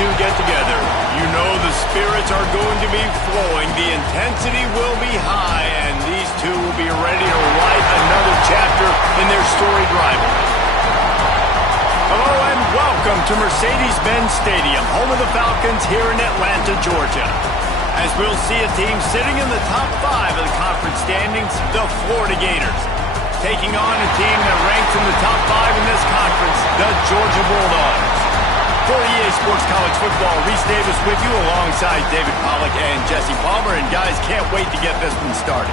two get together, you know the spirits are going to be flowing, the intensity will be high, and these two will be ready to write another chapter in their storied rivalry. Hello and welcome to Mercedes-Benz Stadium, home of the Falcons here in Atlanta, Georgia. As we'll see a team sitting in the top 5 of the conference standings, the Florida Gators, taking on a team that ranks in the top 5 in this conference, the Georgia Bulldogs. For EA Sports College Football, Reese Davis with you alongside David Pollack and Jesse Palmer. And guys, can't wait to get this one started.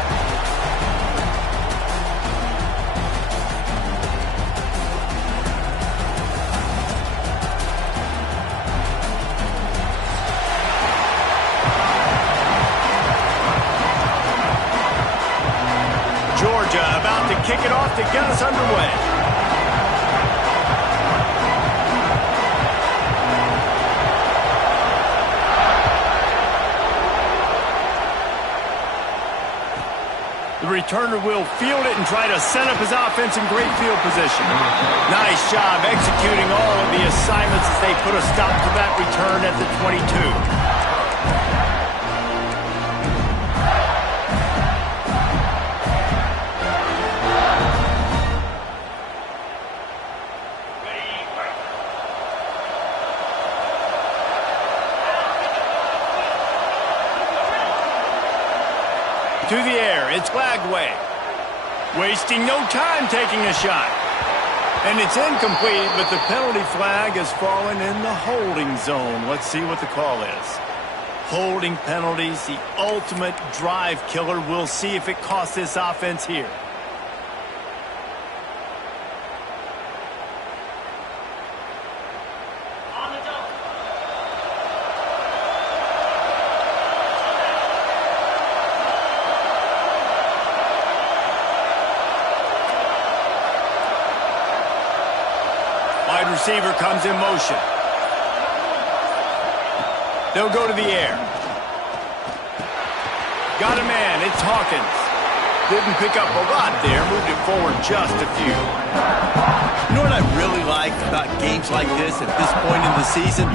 Georgia about to kick it off to get us underway. The returner will field it and try to set up his offense in great field position. Nice job executing all of the assignments as they put a stop to that return at the 22. To the air, it's Glagway. Wasting no time taking a shot. And it's incomplete, but the penalty flag has fallen in the holding zone. Let's see what the call is. Holding penalties, the ultimate drive killer. We'll see if it costs this offense here. Wide receiver comes in motion. They'll go to the air. Got a man. It's Hawkins. Didn't pick up a lot there. Moved it forward just a few. You know what I really like about games like this at this point in the season?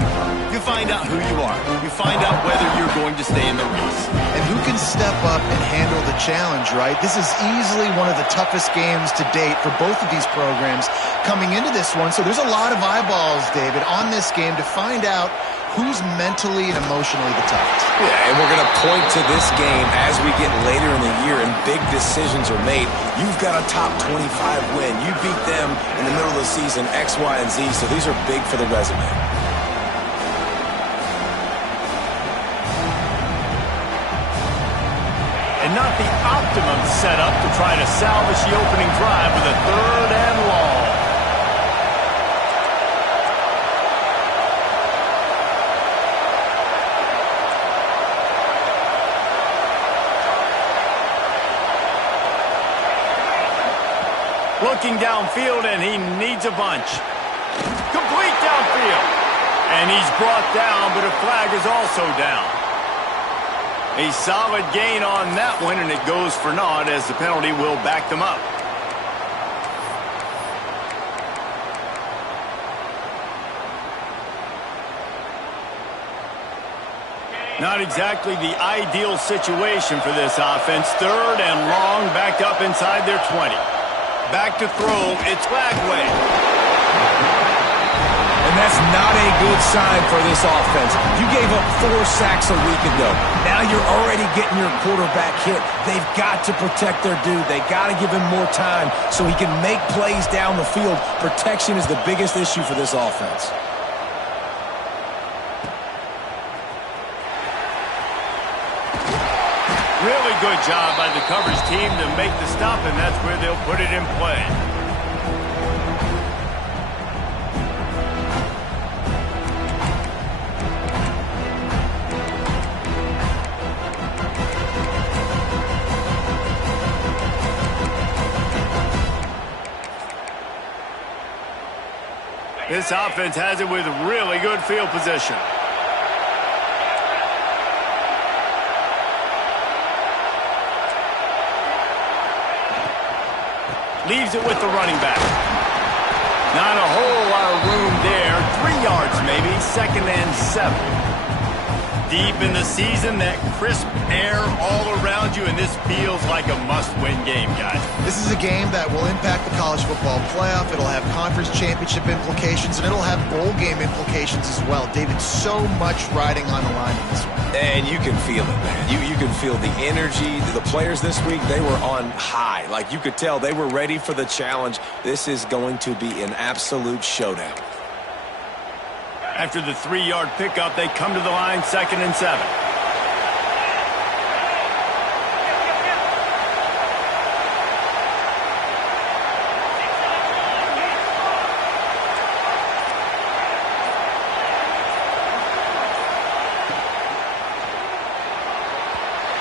You find out who you are. You find out whether you're going to stay in the race. And who can step up and handle the challenge, right? This is easily one of the toughest games to date for both of these programs coming into this one. So there's a lot of eyeballs, David, on this game to find out who's mentally and emotionally the toughest. Yeah, and we're going to point to this game as we get later in the year and big decisions are made. You've got a top 25 win. You beat them in the middle of the season, X, Y, and Z, so these are big for the resume. And not the optimum setup to try to salvage the opening drive with a 3rd and long. Looking downfield, and he needs a bunch. Complete downfield. And he's brought down, but a flag is also down. A solid gain on that one, and it goes for naught as the penalty will back them up. Not exactly the ideal situation for this offense. 3rd and long, backed up inside their 20. Back to throw, it's Glagway. And that's not a good sign for this offense. You gave up 4 sacks a week ago. Now you're already getting your quarterback hit. They've got to protect their dude. They got to give him more time so he can make plays down the field. Protection is the biggest issue for this offense. Really good job by the coverage team to make the stop, and that's where they'll put it in play. This offense has it with really good field position. Leaves it with the running back. Not a whole lot of room there. 3 yards maybe, 2nd and 7. Deep in the season, that crisp air all around you, and this feels like a must-win game, guys. This is a game that will impact the college football playoff. It'll have conference championship implications, and it'll have bowl game implications as well. David, so much riding on the line in this one. And you can feel it, man. You can feel the energy. The players this week, they were on high. Like, you could tell they were ready for the challenge. This is going to be an absolute showdown. After the 3-yard pickup, they come to the line, 2nd and 7.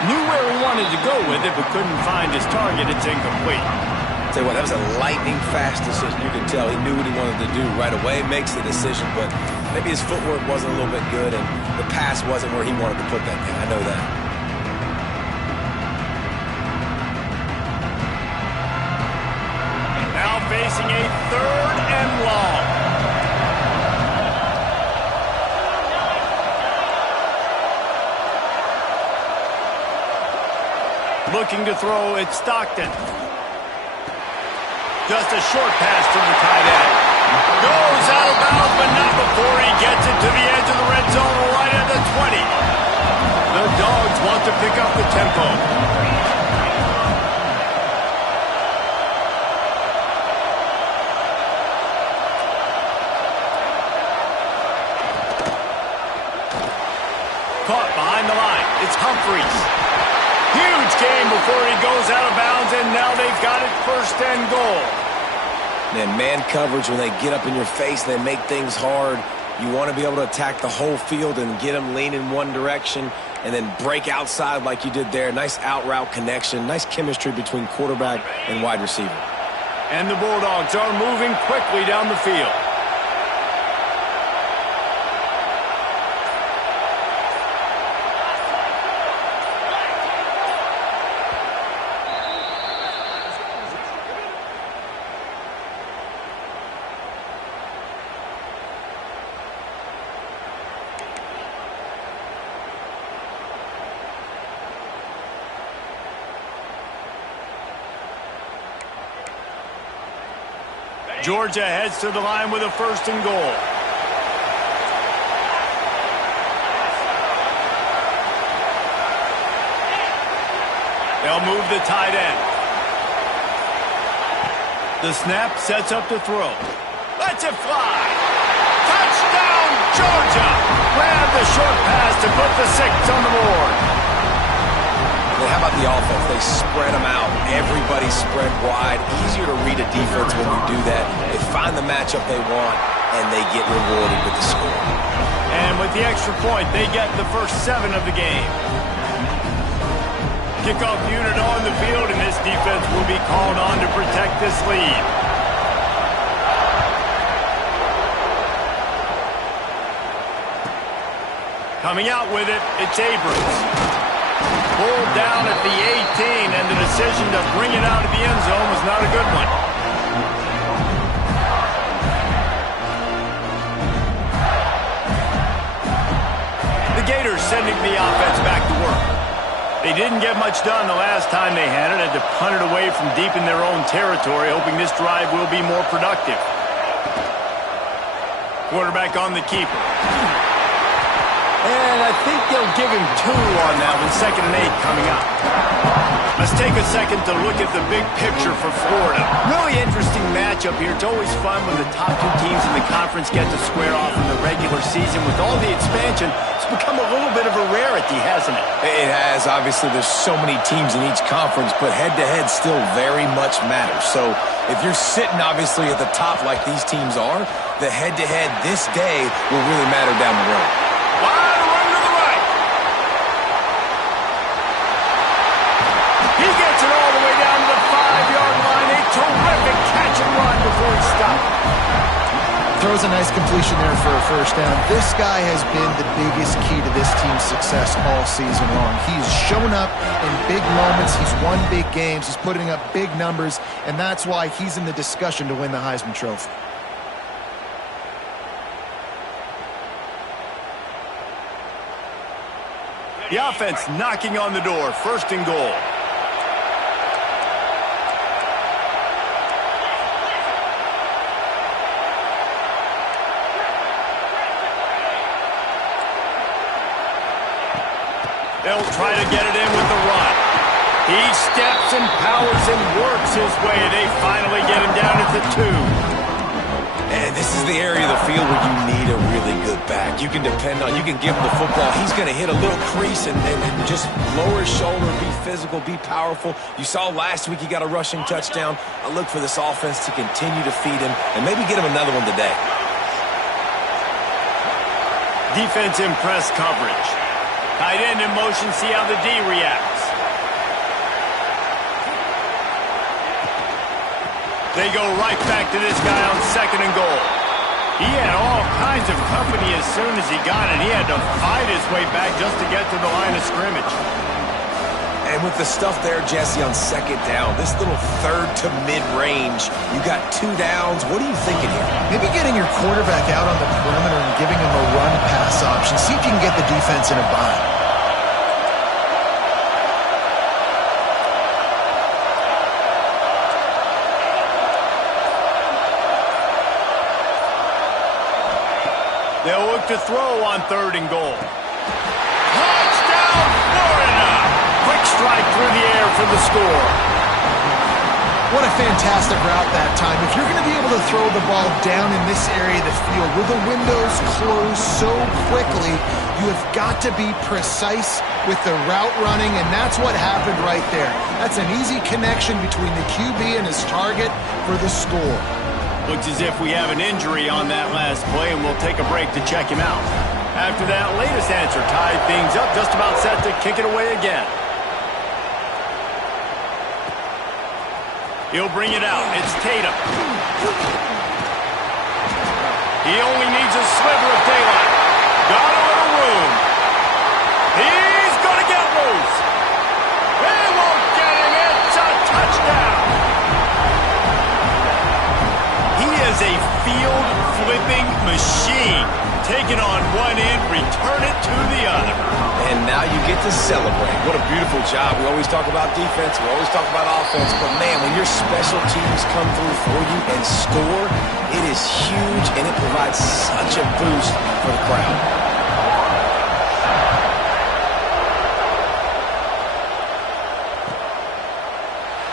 Knew where he wanted to go with it, but couldn't find his target. It's incomplete. Tell you what, that was a lightning-fast decision. You could tell he knew what he wanted to do right away, makes the decision, but maybe his footwork wasn't a little bit good, and the pass wasn't where he wanted to put that thing. I know that. Now facing a 3rd and long. Looking to throw, it's Stockton. Just a short pass to the tight end. Goes out of bounds, but not before he gets it to the edge of the red zone right at the 20. The Dogs want to pick up the tempo. Caught behind the line. It's Humphreys. Huge game before he goes out of bounds, and now they've got it 1st and goal. Man coverage, when they get up in your face, they make things hard. You want to be able to attack the whole field and get them lean in one direction and then break outside like you did there. Nice out-route connection, nice chemistry between quarterback and wide receiver. And the Bulldogs are moving quickly down the field. Georgia heads to the line with a 1st and goal. They'll move the tight end. The snap sets up to throw. Lets it fly. Touchdown, Georgia! Grab the short pass to put the 6 on the board. How about the offense? They spread them out. Everybody spread wide. Easier to read a defense when you do that. They find the matchup they want, and they get rewarded with the score. And with the extra point, they get the first 7 of the game. Kickoff unit on the field, and this defense will be called on to protect this lead. Coming out with it, it's Abrams. Pulled down at the 18, and the decision to bring it out of the end zone was not a good one. The Gators sending the offense back to work. They didn't get much done the last time they had it. Had to punt it away from deep in their own territory, hoping this drive will be more productive. Quarterback on the keeper. And I think they'll give him 2 on that one, 2nd and 8 coming up. Let's take a second to look at the big picture for Florida. Really interesting matchup here. It's always fun when the top 2 teams in the conference get to square off in the regular season. With all the expansion, it's become a little bit of a rarity, hasn't it? It has. Obviously, there's so many teams in each conference, but head-to-head still very much matters. So if you're sitting, obviously, at the top like these teams are, the head-to-head this day will really matter down the road. Wide run to the right. He gets it all the way down to the 5-yard line. A terrific catch and run before he stopped. Throws a nice completion there for a 1st down. This guy has been the biggest key to this team's success all season long. He's shown up in big moments. He's won big games. He's putting up big numbers, and that's why he's in the discussion to win the Heisman Trophy. The offense knocking on the door, 1st and goal. They'll try to get it in with the run. He steps and powers and works his way. They finally get him down at the 2. And this is the area of the field where you need a really good back. You can depend on, you can give him the football. He's going to hit a little crease and just lower his shoulder, be physical, be powerful. You saw last week he got a rushing touchdown. I look for this offense to continue to feed him and maybe get him another one today. Defense in press coverage. Tight end in motion, see how the D reacts. They go right back to this guy on 2nd and goal. He had all kinds of company as soon as he got it. He had to fight his way back just to get to the line of scrimmage. And with the stuff there, Jesse, on 2nd down, this little 3rd to mid-range, you got 2 downs. What are you thinking here? Maybe getting your quarterback out on the perimeter and giving him a run-pass option. See if you can get the defense in a bind. They'll look to throw on 3rd and goal. Touchdown, Florida! Quick strike through the air for the score. What a fantastic route that time. If you're going to be able to throw the ball down in this area of the field where the windows close so quickly, you have got to be precise with the route running, and that's what happened right there. That's an easy connection between the QB and his target for the score. Looks as if we have an injury on that last play, and we'll take a break to check him out. After that latest answer tied things up, just about set to kick it away again. He'll bring it out. It's Tatum. He only needs a sliver of daylight. Got a little room. He's going to get loose. They won't get him. It's a touchdown. He is a field-flipping machine. Take it on one end, return it to the other. And now you get to celebrate. What a beautiful job. We always talk about defense, we always talk about offense, but man, when your special teams come through for you and score, it is huge, and it provides such a boost for the crowd.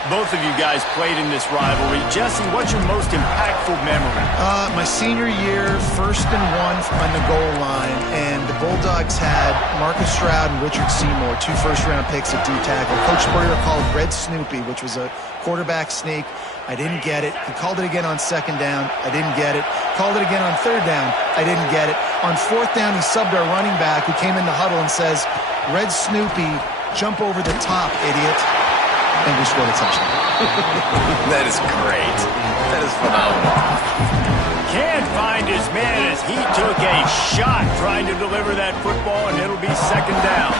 Both of you guys played in this rivalry. Jesse, what's your most impactful memory? My senior year, 1st and 1 on the goal line, and the Bulldogs had Marcus Stroud and Richard Seymour, 2 first-round picks at D-tackle. Coach Spurrier called Red Snoopy, which was a quarterback sneak. I didn't get it. He called it again on 2nd down. I didn't get it. Called it again on 3rd down. I didn't get it. On 4th down, he subbed our running back, who came in the huddle and says, "Red Snoopy, jump over the top, idiot." And we scored a touchdown. That is great. That is phenomenal. Can't find his man as he took a shot trying to deliver that football, and it'll be 2nd down.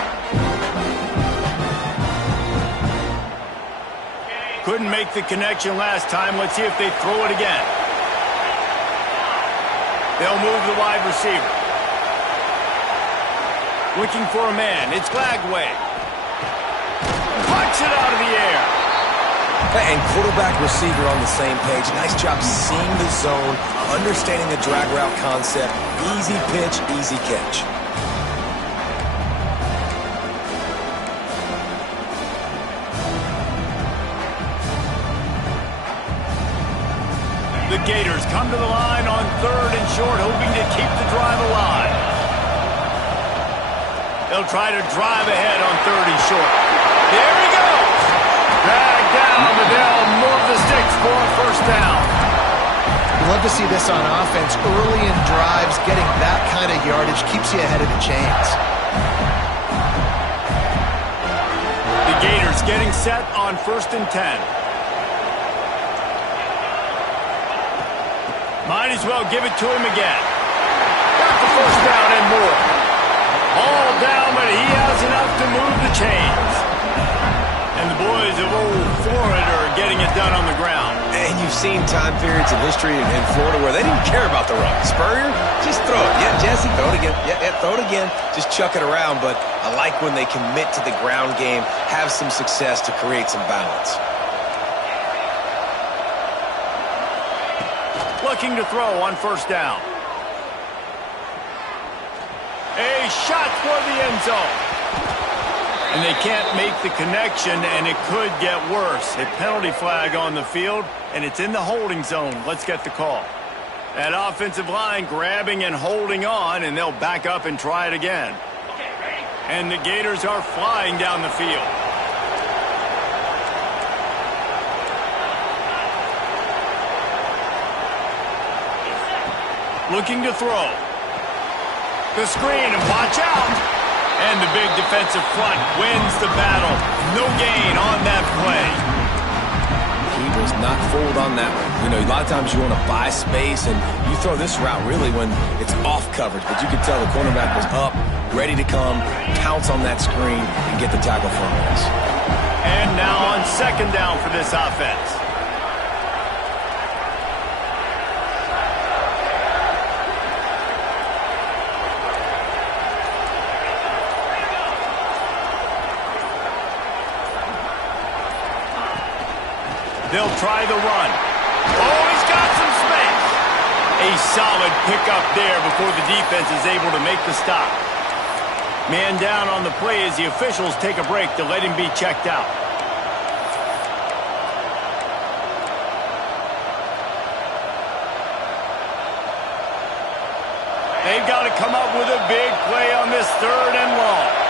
Couldn't make the connection last time. Let's see if they throw it again. They'll move the wide receiver. Looking for a man. It's Glagway. Punch it out of the air. And quarterback, receiver on the same page. Nice job seeing the zone, understanding the drag route concept. Easy pitch, easy catch. The Gators come to the line on 3rd and short, hoping to keep the drive alive. They'll try to drive ahead on 3rd and short. There he goes. Dragged down, but they'll move the sticks for a 1st down. You love to see this on offense. Early in drives, getting that kind of yardage keeps you ahead of the chains. The Gators getting set on 1st and 10. Might as well give it to him again. Got the 1st down and more. All down, but he has enough to move the chains. And the boys of old Florida are getting it done on the ground. And you've seen time periods in history in Florida where they didn't care about the run. Spurrier, just throw it. Yeah, Jesse, throw it again. Yeah, throw it again. Just chuck it around. But I like when they commit to the ground game, have some success to create some balance. Looking to throw on first down. A shot for the end zone. And they can't make the connection, and it could get worse. A penalty flag on the field, and it's in the holding zone. Let's get the call. That offensive line grabbing and holding on, and they'll back up and try it again. And the Gators are flying down the field. Looking to throw. The screen, and watch out. And the big defensive front wins the battle. No gain on that play. He was not fooled on that one. You know, a lot of times you want to buy space, and you throw this route really when it's off coverage. But you can tell the cornerback was up, ready to come, pounce on that screen, and get the tackle for a miss. And now on second down for this offense. They'll try the run. Oh, he's got some space. A solid pickup there before the defense is able to make the stop. Man down on the play as the officials take a break to let him be checked out. They've got to come up with a big play on this third and long.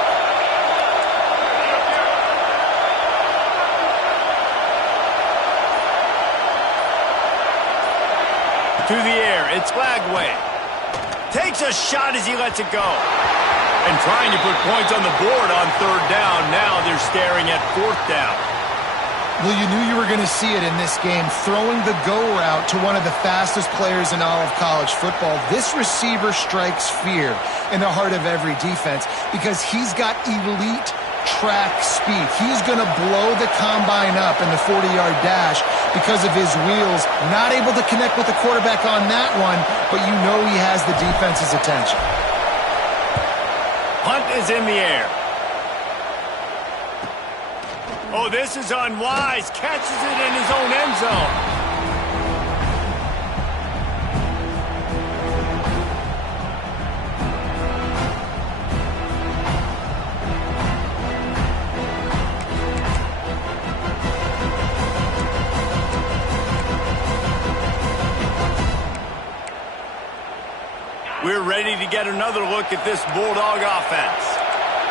To the air, it's Flagway. Takes a shot as he lets it go. And trying to put points on the board on third down. Now they're staring at fourth down. Well, you knew you were going to see it in this game, throwing the go route to one of the fastest players in all of college football. This receiver strikes fear in the heart of every defense because he's got elite track speed. He's going to blow the combine up in the 40-yard dash because of his wheels. Not able to connect with the quarterback on that one, but you know he has the defense's attention. Hunt is in the air. Oh, this is unwise. Catches it in his own end zone. We're ready to get another look at this Bulldog offense.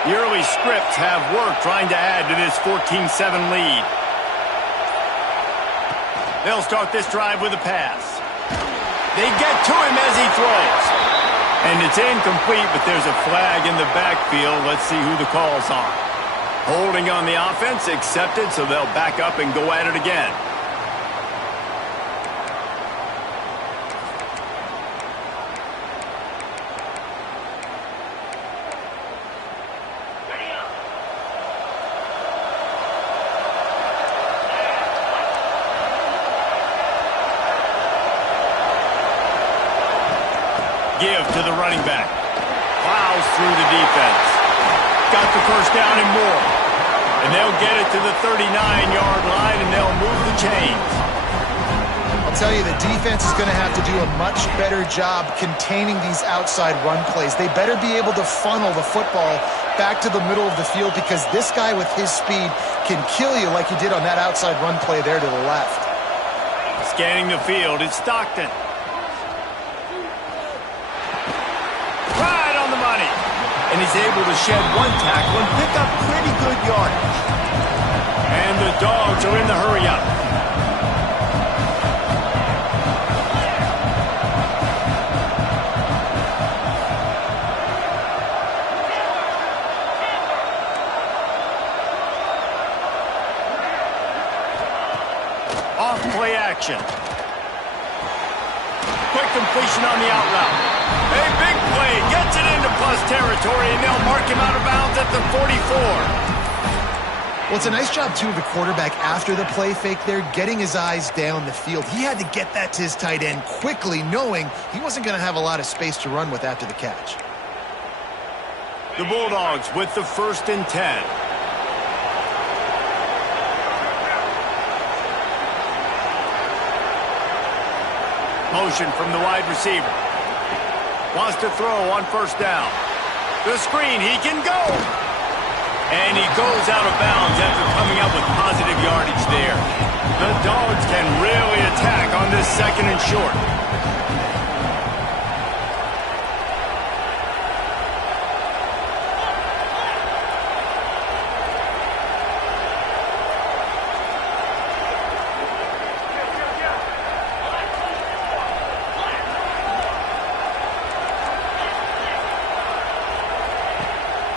The early scripts have worked trying to add to this 14-7 lead. They'll start this drive with a pass. They get to him as he throws. And it's incomplete, but there's a flag in the backfield. Let's see who the call's on. Holding on the offense, accepted, so they'll back up and go at it again. Give to the running back. Plows through the defense. Got the first down and more. And they'll get it to the 39-yard line, and they'll move the chains. I'll tell you, the defense is going to have to do a much better job containing these outside run plays. They better be able to funnel the football back to the middle of the field because this guy with his speed can kill you like he did on that outside run play there to the left. Scanning the field, it's Stockton. And he's able to shed one tackle and pick up pretty good yardage. And the Dogs are in the hurry-up. Off play action. Quick completion on the out route. A big play, gets it into plus territory, and they'll mark him out of bounds at the 44. Well, it's a nice job, too, of the quarterback after the play fake there, getting his eyes down the field. He had to get that to his tight end quickly, knowing he wasn't going to have a lot of space to run with after the catch. The Bulldogs with the 1st and 10. Motion from the wide receiver. Wants to throw on 1st down. The screen, he can go. And he goes out of bounds after coming up with positive yardage there. The Dogs can really attack on this 2nd and short.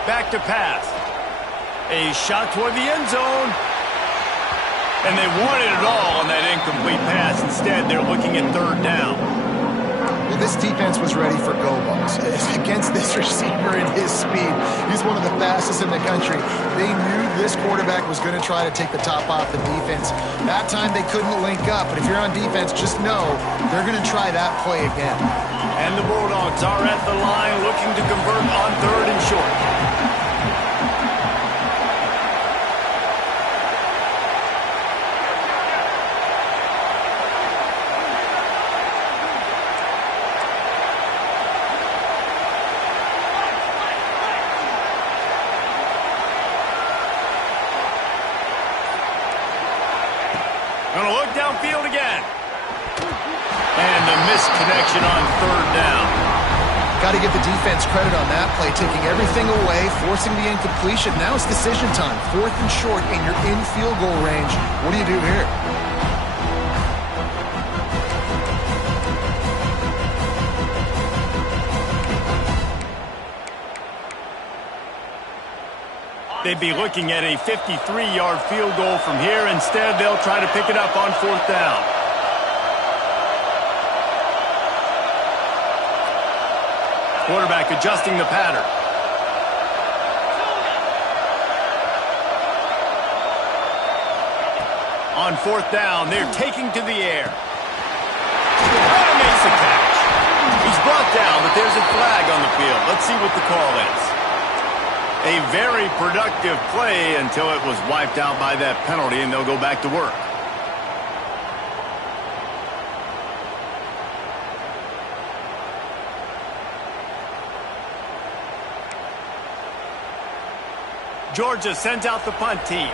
Back to pass. A shot toward the end zone. And they wanted it all on that incomplete pass. Instead, they're looking at 3rd down. Well, this defense was ready for go balls. Against this receiver and his speed, he's one of the fastest in the country. They knew this quarterback was going to try to take the top off the defense. That time they couldn't link up, but if you're on defense, just know they're going to try that play again. And the Bulldogs are at the line looking to convert on 3rd and short. Going to look downfield again. And the missed connection on 3rd down. Got to give the defense credit on that play, taking everything away, forcing the incompletion. Now it's decision time. 4th and short, and you're in field goal range. What do you do here? They'd be looking at a 53-yard field goal from here. Instead, they'll try to pick it up on 4th down. Quarterback adjusting the pattern. On 4th down, they're taking to the air. Oh, makes the catch. He's brought down, but there's a flag on the field. Let's see what the call is. A very productive play until it was wiped out by that penalty, and they'll go back to work. Georgia sends out the punt team.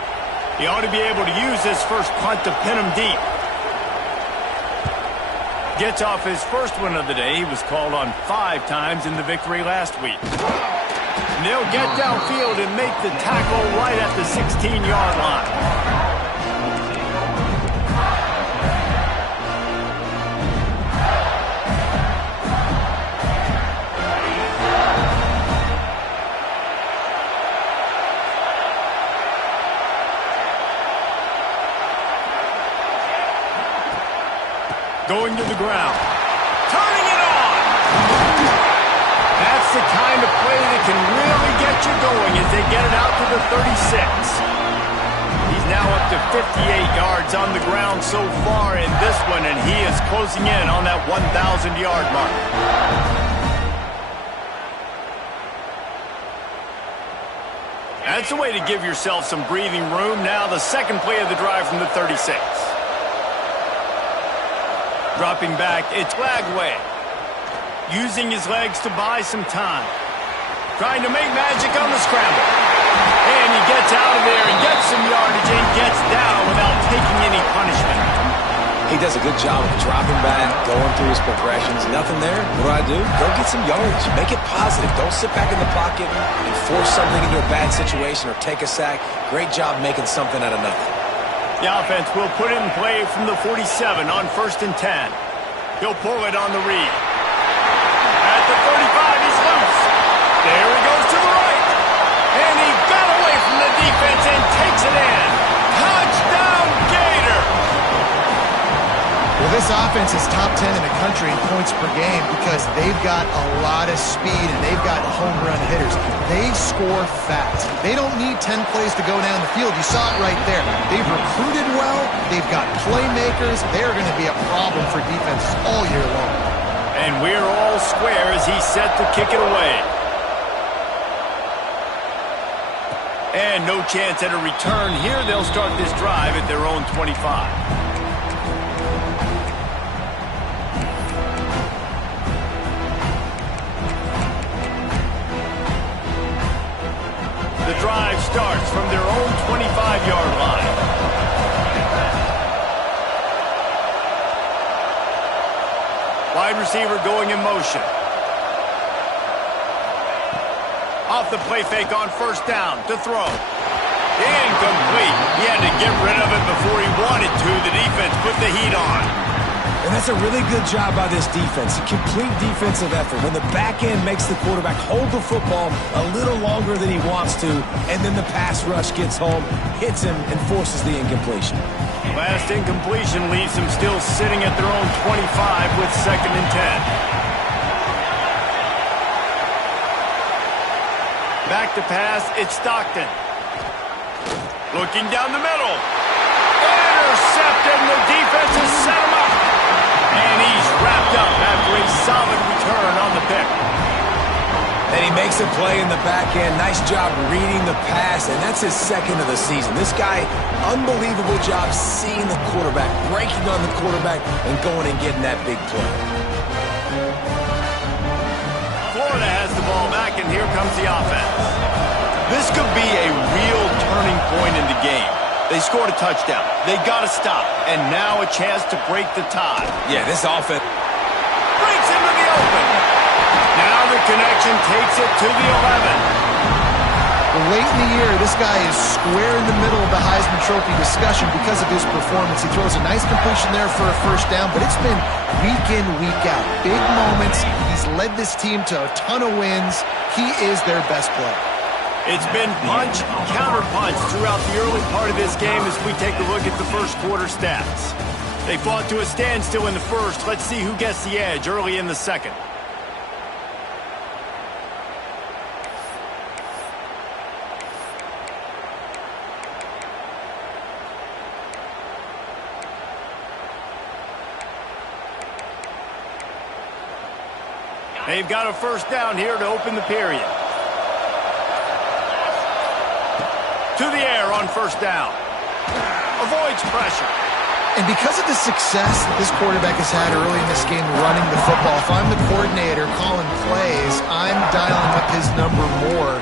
He ought to be able to use this first punt to pin him deep. Gets off his first one of the day. He was called on 5 times in the victory last week. And they'll get downfield and make the tackle right at the 16-yard line. Going to the ground. Turning it on! That's the kind of play that can really get you going as they get it out to the 36. He's now up to 58 yards on the ground so far in this one, and he is closing in on that 1,000-yard mark. That's a way to give yourself some breathing room. Now the second play of the drive from the 36. Dropping back, it's Lagway. Using his legs to buy some time. Trying to make magic on the scramble. And he gets out of there and gets some yardage and gets down without taking any punishment. He does a good job of dropping back, going through his progressions. Nothing there. What do? Go get some yardage. Make it positive. Don't sit back in the pocket and force something into a bad situation or take a sack. Great job making something out of nothing. The offense will put it in play from the 47 on 1st and 10. He'll pull it on the read. At the 35, he's loose. There he goes to the right. And he got away from the defense and takes it in. Touchdown, Gator! Well, this This offense is top 10 in the country in points per game because they've got a lot of speed and they've got home run hitters. They score fast. They don't need 10 plays to go down the field. You saw it right there. They've recruited well. They've got playmakers. They're going to be a problem for defenses all year long. And we're all square as he's set to kick it away. And no chance at a return here. They'll start this drive at their own 25. The drive starts from their own 25-yard line. Wide receiver going in motion. Off the play fake on first down to throw. Incomplete. He had to get rid of it before he wanted to. The defense put the heat on. And that's a really good job by this defense. A complete defensive effort. When the back end makes the quarterback hold the football a little longer than he wants to, and then the pass rush gets home, hits him, and forces the incompletion. Last incompletion leaves them still sitting at their own 25 with 2nd and 10. Back to pass, it's Stockton. Looking down the middle. Intercepted, and the defense has set him up. And he's wrapped up after a solid return on the pick. And he makes a play in the back end. Nice job reading the pass, and that's his 2nd of the season. This guy, unbelievable job seeing the quarterback, breaking on the quarterback, and going and getting that big play. Florida has the ball back, and here comes the offense. This could be a real turning point in the game. They scored a touchdown. They got to stop. And now a chance to break the tie. Yeah, this offense breaks into the open. Now the connection takes it to the 11. Late in the year, this guy is square in the middle of the Heisman Trophy discussion because of his performance. He throws a nice completion there for a first down, but it's been week in, week out. Big moments. He's led this team to a ton of wins. He is their best player. It's been punch, counter-punch throughout the early part of this game as we take a look at the first quarter stats. They fought to a standstill in the first. Let's see who gets the edge early in the second. They've got a first down here to open the period. To the air on first down. Avoids pressure. And because of the success that this quarterback has had early in this game running the football, if I'm the coordinator calling plays, I'm dialing up his number more.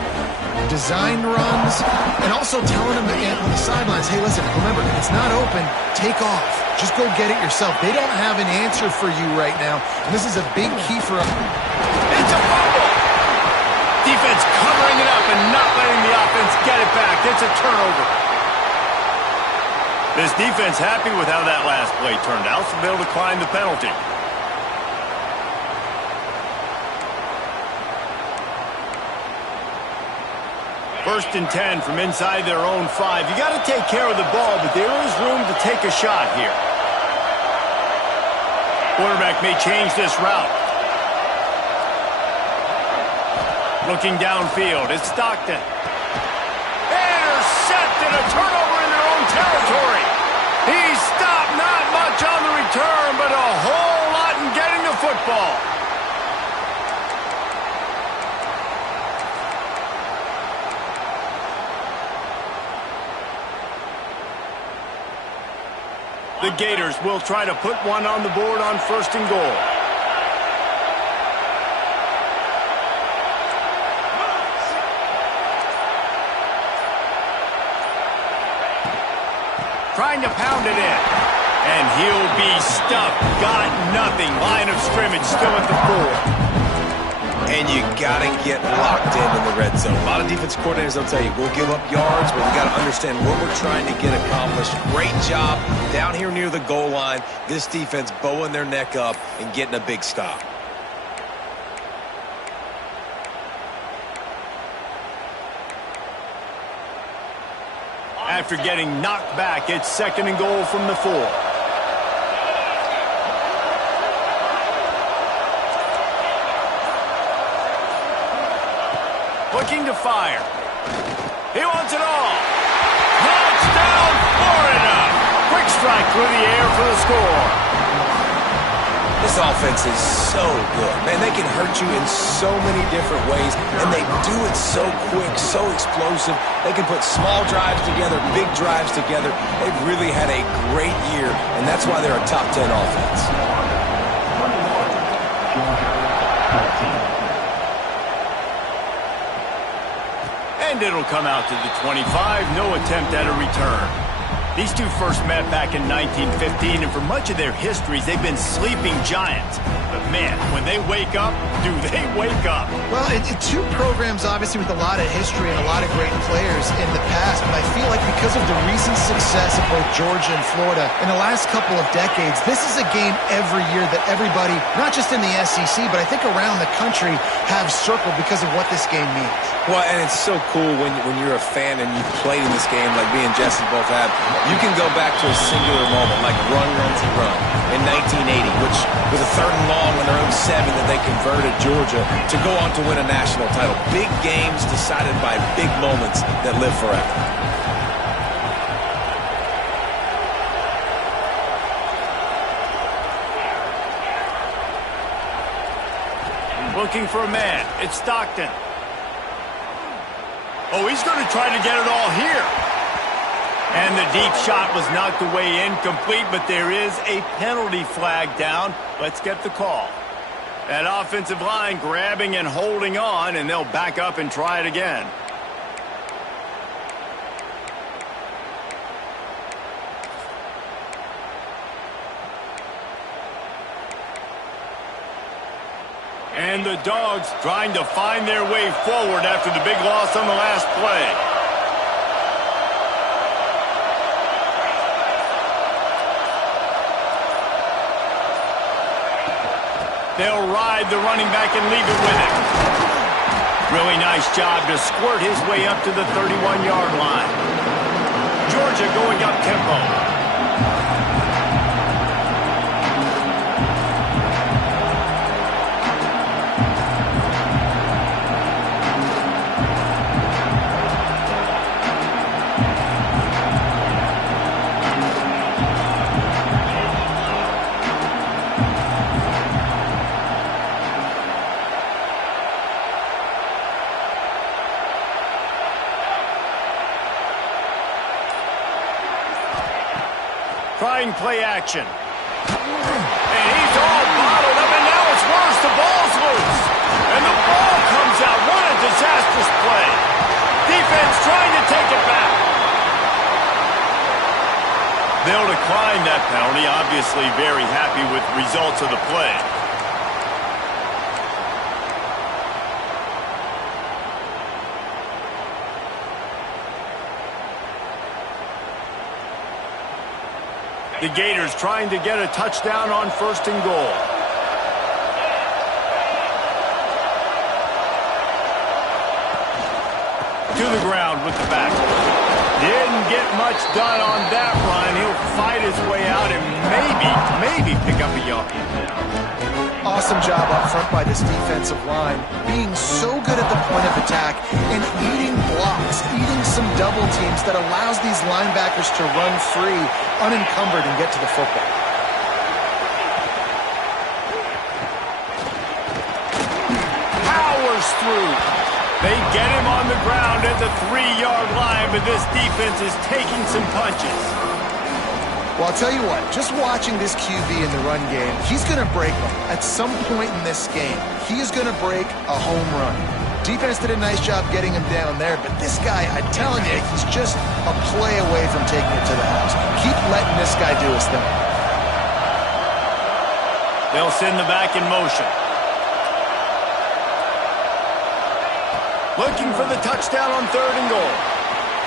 Design runs, and also telling him on the sidelines, hey, listen, remember, if it's not open, take off. Just go get it yourself. They don't have an answer for you right now, and this is a big key for us. It's a fumble! Defense covering it up and not letting the offense get it back. It's a turnover. This defense happy with how that last play turned out, so they'll decline the penalty. First and 10 from inside their own 5. You got to take care of the ball, but there is room to take a shot here. Quarterback may change this route. Looking downfield, it's Stockton. Intercepted, a turnover in their own territory. He stopped, not much on the return, but a whole lot in getting the football. The Gators will try to put one on the board on first and goal. Trying to pound it in. And he'll be stuffed. Got nothing. Line of scrimmage still at the 4. And you got to get locked in the red zone. A lot of defense coordinators will tell you, we'll give up yards, but we got to understand what we're trying to get accomplished. Great job down here near the goal line. This defense bowing their neck up and getting a big stop. After getting knocked back, it's second and goal from the 4. Looking to fire. He wants it all. Touchdown, Florida! Quick strike through the air for the score. This offense is so good. Man, they can hurt you in so many different ways, and they do it so quick, so explosive. They can put small drives together, big drives together. They've really had a great year, and that's why they're a top 10 offense. And it'll come out to the 25. No attempt at a return. These two first met back in 1915, and for much of their histories, they've been sleeping giants. But, man, when they wake up, do they wake up? Well, two programs, obviously, with a lot of history and a lot of great players in the past, but I feel like because of the recent success of both Georgia and Florida in the last couple of decades, this is a game every year that everybody, not just in the SEC, but I think around the country, have circled because of what this game means. Well, and it's so cool when you're a fan and you've played in this game like me and Jesse both have. You can go back to a singular moment like run in 1980, which was a 3rd and long on their own 7 that they converted Georgia to go on to win a national title. Big games decided by big moments that live forever. Looking for a man. It's Stockton. Oh, he's going to try to get it all here. And the deep shot was knocked away incomplete, but there is a penalty flag down. Let's get the call. That offensive line grabbing and holding on, and they'll back up and try it again. And the Dogs trying to find their way forward after the big loss on the last play. They'll ride the running back and leave it with him. Really nice job to squirt his way up to the 31-yard line. Georgia going up tempo. Trying play action. And he's all bottled up, and now it's worse. The ball's loose. And the ball comes out. What a disastrous play. Defense trying to take it back. They'll decline that penalty. Obviously very happy with the results of the play. The Gators trying to get a touchdown on 1st and goal. To the ground with the back. Didn't get much done on that run. He'll fight his way out and maybe pick up a yard. Awesome job up front by this defensive line, being so good at the point of attack and eating blocks, eating some double teams that allows these linebackers to run free, unencumbered, and get to the football. Powers through. They get him on the ground at the 3-yard line, but this defense is taking some punches. Well, I'll tell you what, just watching this QB in the run game, he's going to break them at some point in this game. He is going to break a home run. Defense did a nice job getting him down there, but this guy, I'm telling you, he's just a play away from taking it to the house. Keep letting this guy do his thing. They'll send the back in motion. Looking for the touchdown on 3rd and goal.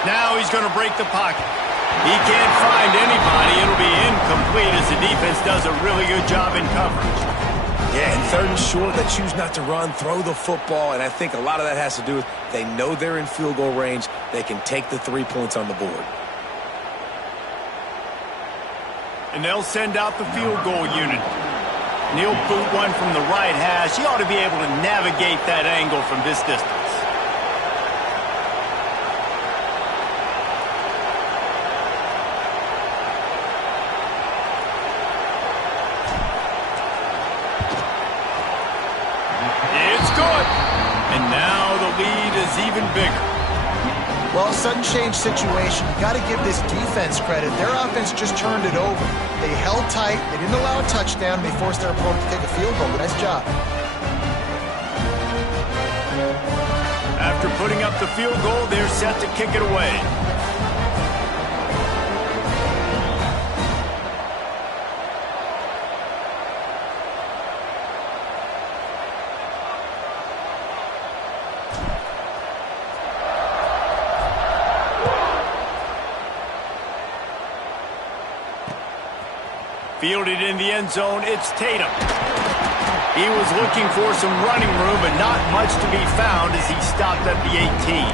Now he's going to break the pocket. He can't find anybody. It'll be incomplete as the defense does a really good job in coverage. Yeah, and 3rd and short, they choose not to run, throw the football, and I think a lot of that has to do with they know they're in field goal range. They can take the 3 points on the board. And they'll send out the field goal unit. And he'll boot one from the right hash. He ought to be able to navigate that angle from this distance. now the lead is even bigger. Well, sudden change situation. You got to give this defense credit. Their offense just turned it over. They held tight. They didn't allow a touchdown. They forced their opponent to take a field goal. But nice job. After putting up the field goal, they're set to kick it away. Fielded in the end zone, it's Tatum. He was looking for some running room, but not much to be found as he stopped at the 18.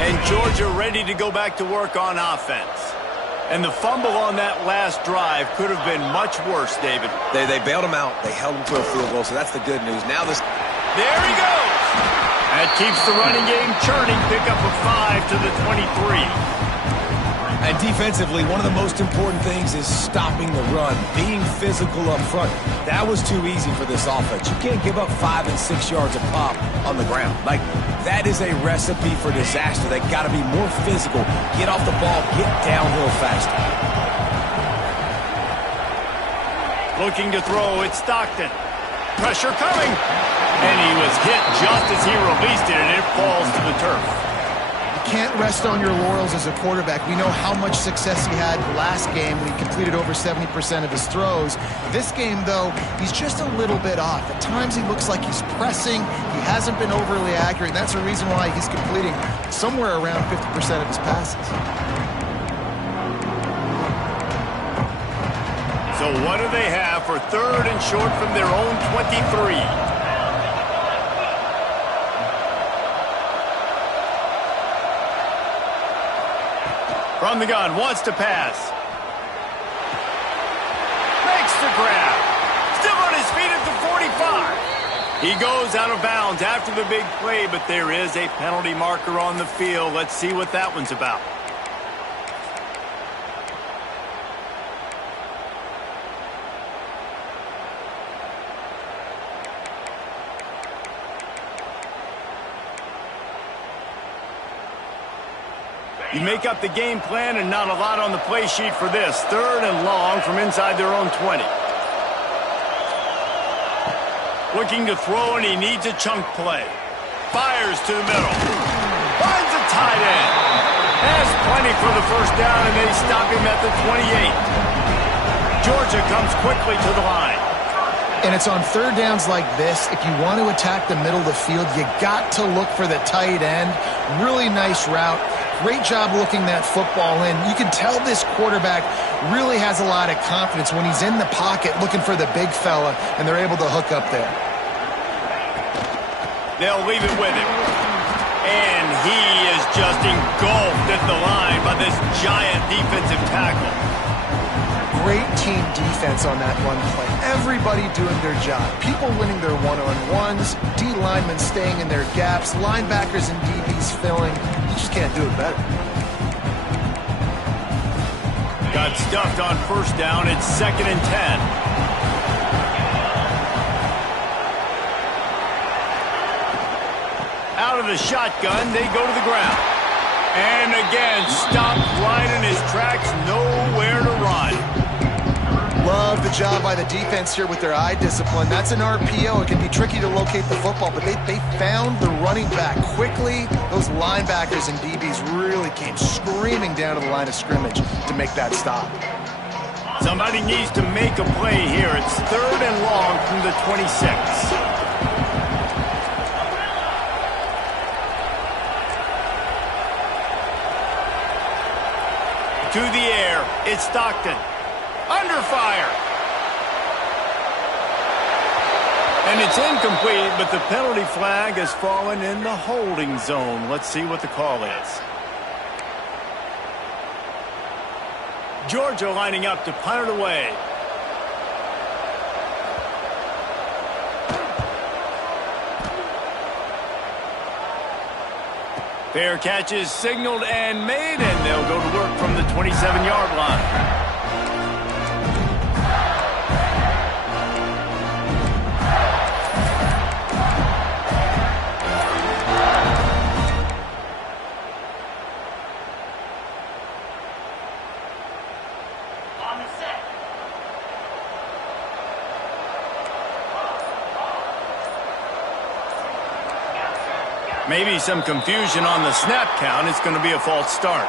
And Georgia ready to go back to work on offense. And the fumble on that last drive could have been much worse, David. They bailed him out. They held him to a field goal, so that's the good news. Now this... There he goes! That keeps the running game churning. Pick up a 5 to the 23. And defensively, one of the most important things is stopping the run, being physical up front. That was too easy for this offense. You can't give up 5 and 6 yards a pop on the ground. Like, that is a recipe for disaster. They got to be more physical, get off the ball, get downhill faster. Looking to throw, it's Stockton. Pressure coming. And he was hit just as he released it, and it falls to the turf. Can't rest on your laurels as a quarterback. We know how much success he had last game when he completed over 70% of his throws. This game, though, he's just a little bit off. At times he looks like he's pressing. He hasn't been overly accurate. That's the reason why he's completing somewhere around 50% of his passes. So what do they have for 3rd and short from their own 23? From the gun, wants to pass. Makes the grab. Still on his feet at the 45. He goes out of bounds after the big play, but there is a penalty marker on the field. Let's see what that one's about. You make up the game plan and not a lot on the play sheet for this. 3rd and long from inside their own 20. Looking to throw, and he needs a chunk play. Fires to the middle. Finds a tight end. Has plenty for the first down, and they stop him at the 28. Georgia comes quickly to the line. And it's on 3rd downs like this. If you want to attack the middle of the field, you got to look for the tight end. Really nice route. Great job looking that football in. You can tell this quarterback really has a lot of confidence when he's in the pocket looking for the big fella, and they're able to hook up there. They'll leave it with him. And he is just engulfed at the line by this giant defensive tackle. Great team defense on that run play. Everybody doing their job. People winning their one-on-ones, D linemen staying in their gaps, linebackers and DBs filling. You just can't do it better. Got stuffed on 1st down. It's 2nd and 10. Out of the shotgun, they go to the ground. And again, stopped right in his tracks, nowhere to run. Love the job by the defense here with their eye discipline. That's an RPO. It can be tricky to locate the football, but they found the running back quickly. Those linebackers and DBs really came screaming down to the line of scrimmage to make that stop. Somebody needs to make a play here. It's 3rd and long from the 26. To the air, it's Stockton. Under fire. And it's incomplete, but the penalty flag has fallen in the holding zone. Let's see what the call is. Georgia lining up to punt it away. Fair catch is signaled and made, and they'll go to work from the 27-yard line. Maybe some confusion on the snap count. It's going to be a false start.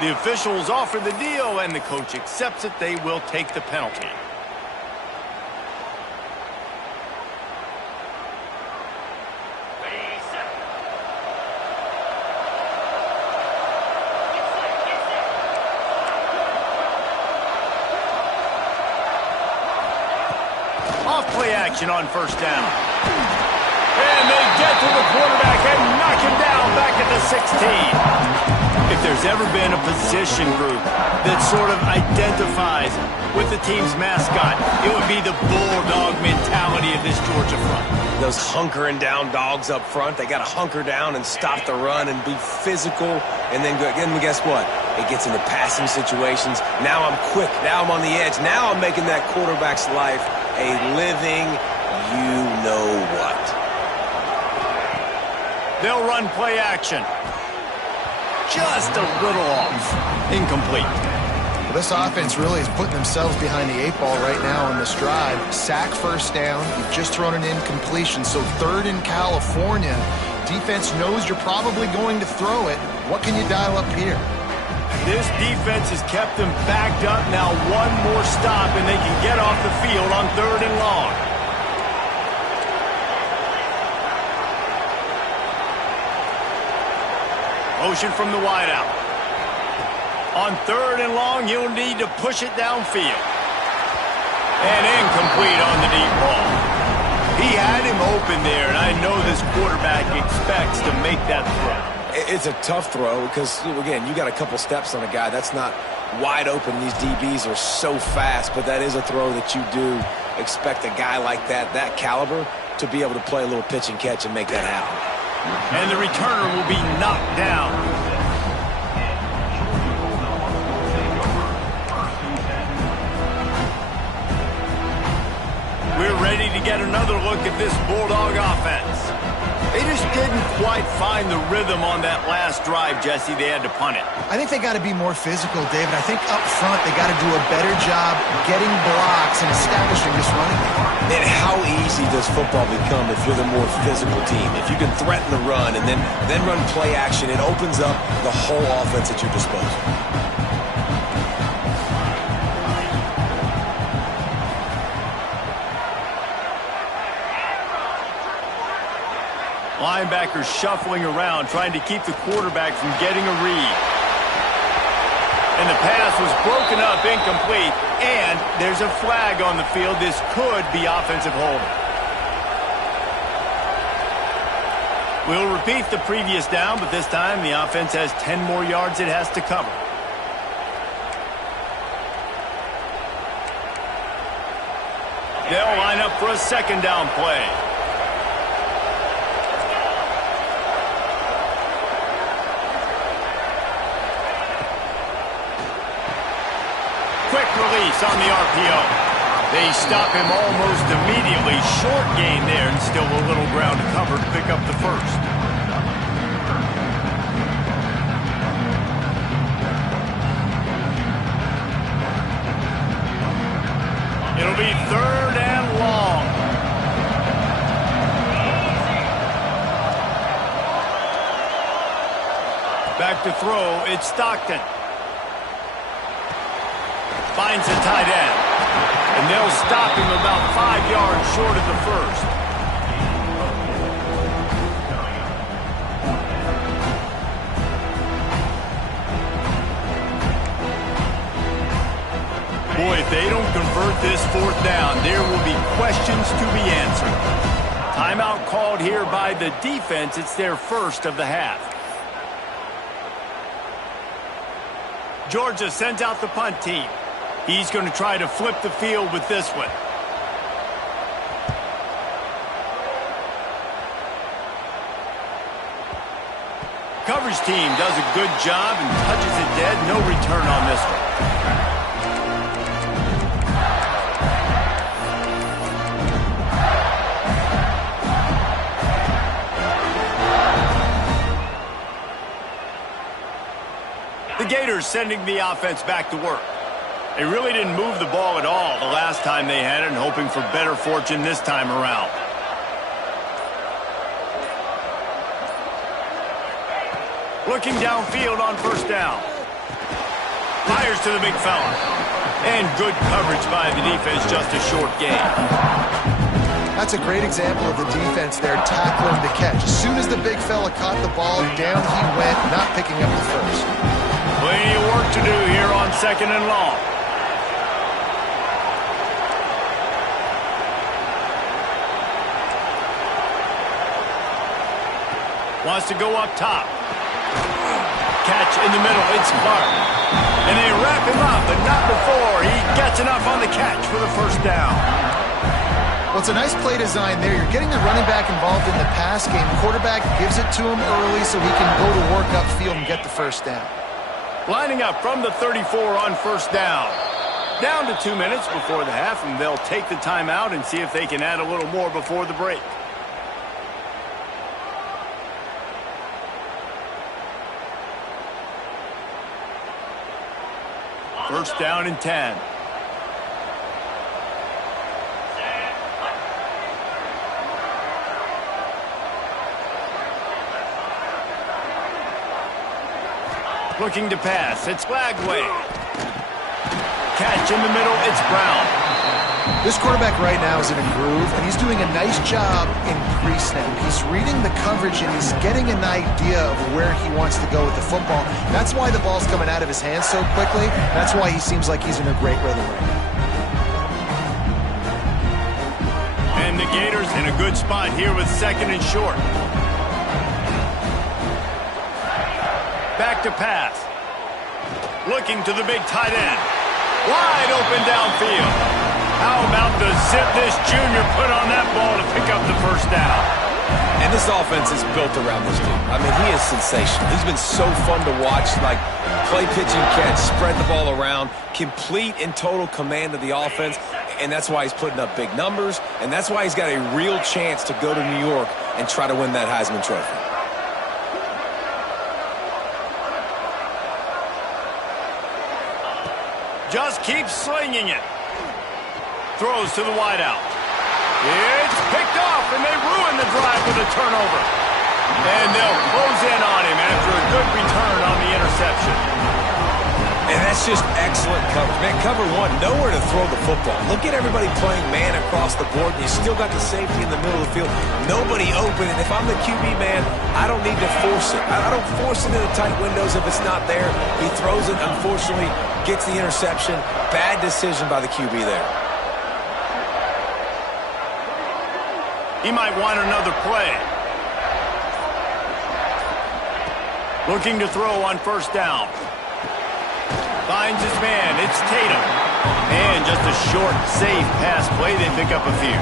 The officials offer the deal, and the coach accepts it. They will take the penalty. Off play action on first down. And they get to the quarterback and knock him down back at the 16. If there's ever been a position group that sort of identifies with the team's mascot, it would be the bulldog mentality of this Georgia front. Those hunkering down dogs up front, they got to hunker down and stop the run and be physical. And then guess what? It gets into passing situations. Now I'm quick. Now I'm on the edge. Now I'm making that quarterback's life a living you-know-what. They'll run play action. Just a little off. Incomplete. Well, this offense really is putting themselves behind the 8 ball right now on this drive. Sack first down. You've just thrown an incompletion. So 3rd in California. Defense knows you're probably going to throw it. What can you dial up here? This defense has kept them backed up. Now one more stop and they can get off the field on 3rd and long. Motion from the wideout. On 3rd and long, you'll need to push it downfield. And incomplete on the deep ball. He had him open there, and I know this quarterback expects to make that throw. It's a tough throw because, again, you got a couple steps on a guy. That's not wide open. These DBs are so fast, but that is a throw that you do expect a guy like that caliber, to be able to play a little pitch and catch and make that happen. And the returner will be knocked down. We're ready to get another look at this Bulldog offense. They just didn't quite find the rhythm on that last drive, Jesse. They had to punt it. I think they got to be more physical, David. I think up front they got to do a better job getting blocks and establishing this running game. And how easy does football become if you're the more physical team? If you can threaten the run and then run play action, it opens up the whole offense at your disposal. Linebackers shuffling around, trying to keep the quarterback from getting a read. And the pass was broken up, incomplete, and there's a flag on the field. This could be offensive holding. We'll repeat the previous down, but this time the offense has 10 more yards it has to cover. They'll line up for a 2nd down play. Quick release on the RPO. They stop him almost immediately. Short gain there, and still a little ground to cover to pick up the first. It'll be 3rd and long. Back to throw, it's Stockton. Finds the tight end. And they'll stop him about 5 yards short of the first. Boy, if they don't convert this 4th down, there will be questions to be answered. Timeout called here by the defense. It's their first of the half. Georgia sends out the punt team. He's going to try to flip the field with this one. Coverage team does a good job and touches it dead. No return on this one. The Gators sending the offense back to work. They really didn't move the ball at all the last time they had it, and hoping for better fortune this time around. Looking downfield on first down. Fires to the big fella. And good coverage by the defense, just a short gain. That's a great example of the defense there tackling the catch. As soon as the big fella caught the ball, down he went, not picking up the first. Plenty of work to do here on 2nd and long. Wants to go up top. Catch in the middle. It's Clark. And they wrap him up, but not before he gets enough on the catch for the first down. Well, it's a nice play design there. You're getting the running back involved in the pass game. Quarterback gives it to him early so he can go to work upfield and get the first down. Lining up from the 34 on first down. Down to 2 minutes before the half, and they'll take the timeout and see if they can add a little more before the break. First down and 10. Looking to pass. It's Lagway. Catch in the middle. It's Brown. This quarterback right now is in a groove, and he's doing a nice job in pre-snap. He's reading the coverage, and he's getting an idea of where he wants to go with the football. That's why the ball's coming out of his hands so quickly. That's why he seems like he's in a great rhythm right now. And the Gators in a good spot here with 2nd and short. Back to pass. Looking to the big tight end. Wide open downfield. How about the zip this junior put on that ball to pick up the first down? And this offense is built around this dude. I mean, he is sensational. He's been so fun to watch, like play, pitch, and catch, spread the ball around, complete and total command of the offense, and that's why he's putting up big numbers, and that's why he's got a real chance to go to New York and try to win that Heisman Trophy. Just keeps slinging it. Throws to the wideout. It's picked off, and they ruin the drive with a turnover. And they'll close in on him after a good return on the interception. And that's just excellent coverage. Man, cover one, nowhere to throw the football. Look at everybody playing man across the board, and you still got the safety in the middle of the field. Nobody open, and if I'm the QB man, I don't need to force it. I don't force it into tight windows if it's not there. He throws it, unfortunately, gets the interception. Bad decision by the QB there. He might want another play. Looking to throw on first down. Finds his man. It's Tatum. And just a short, safe pass play. They pick up a few.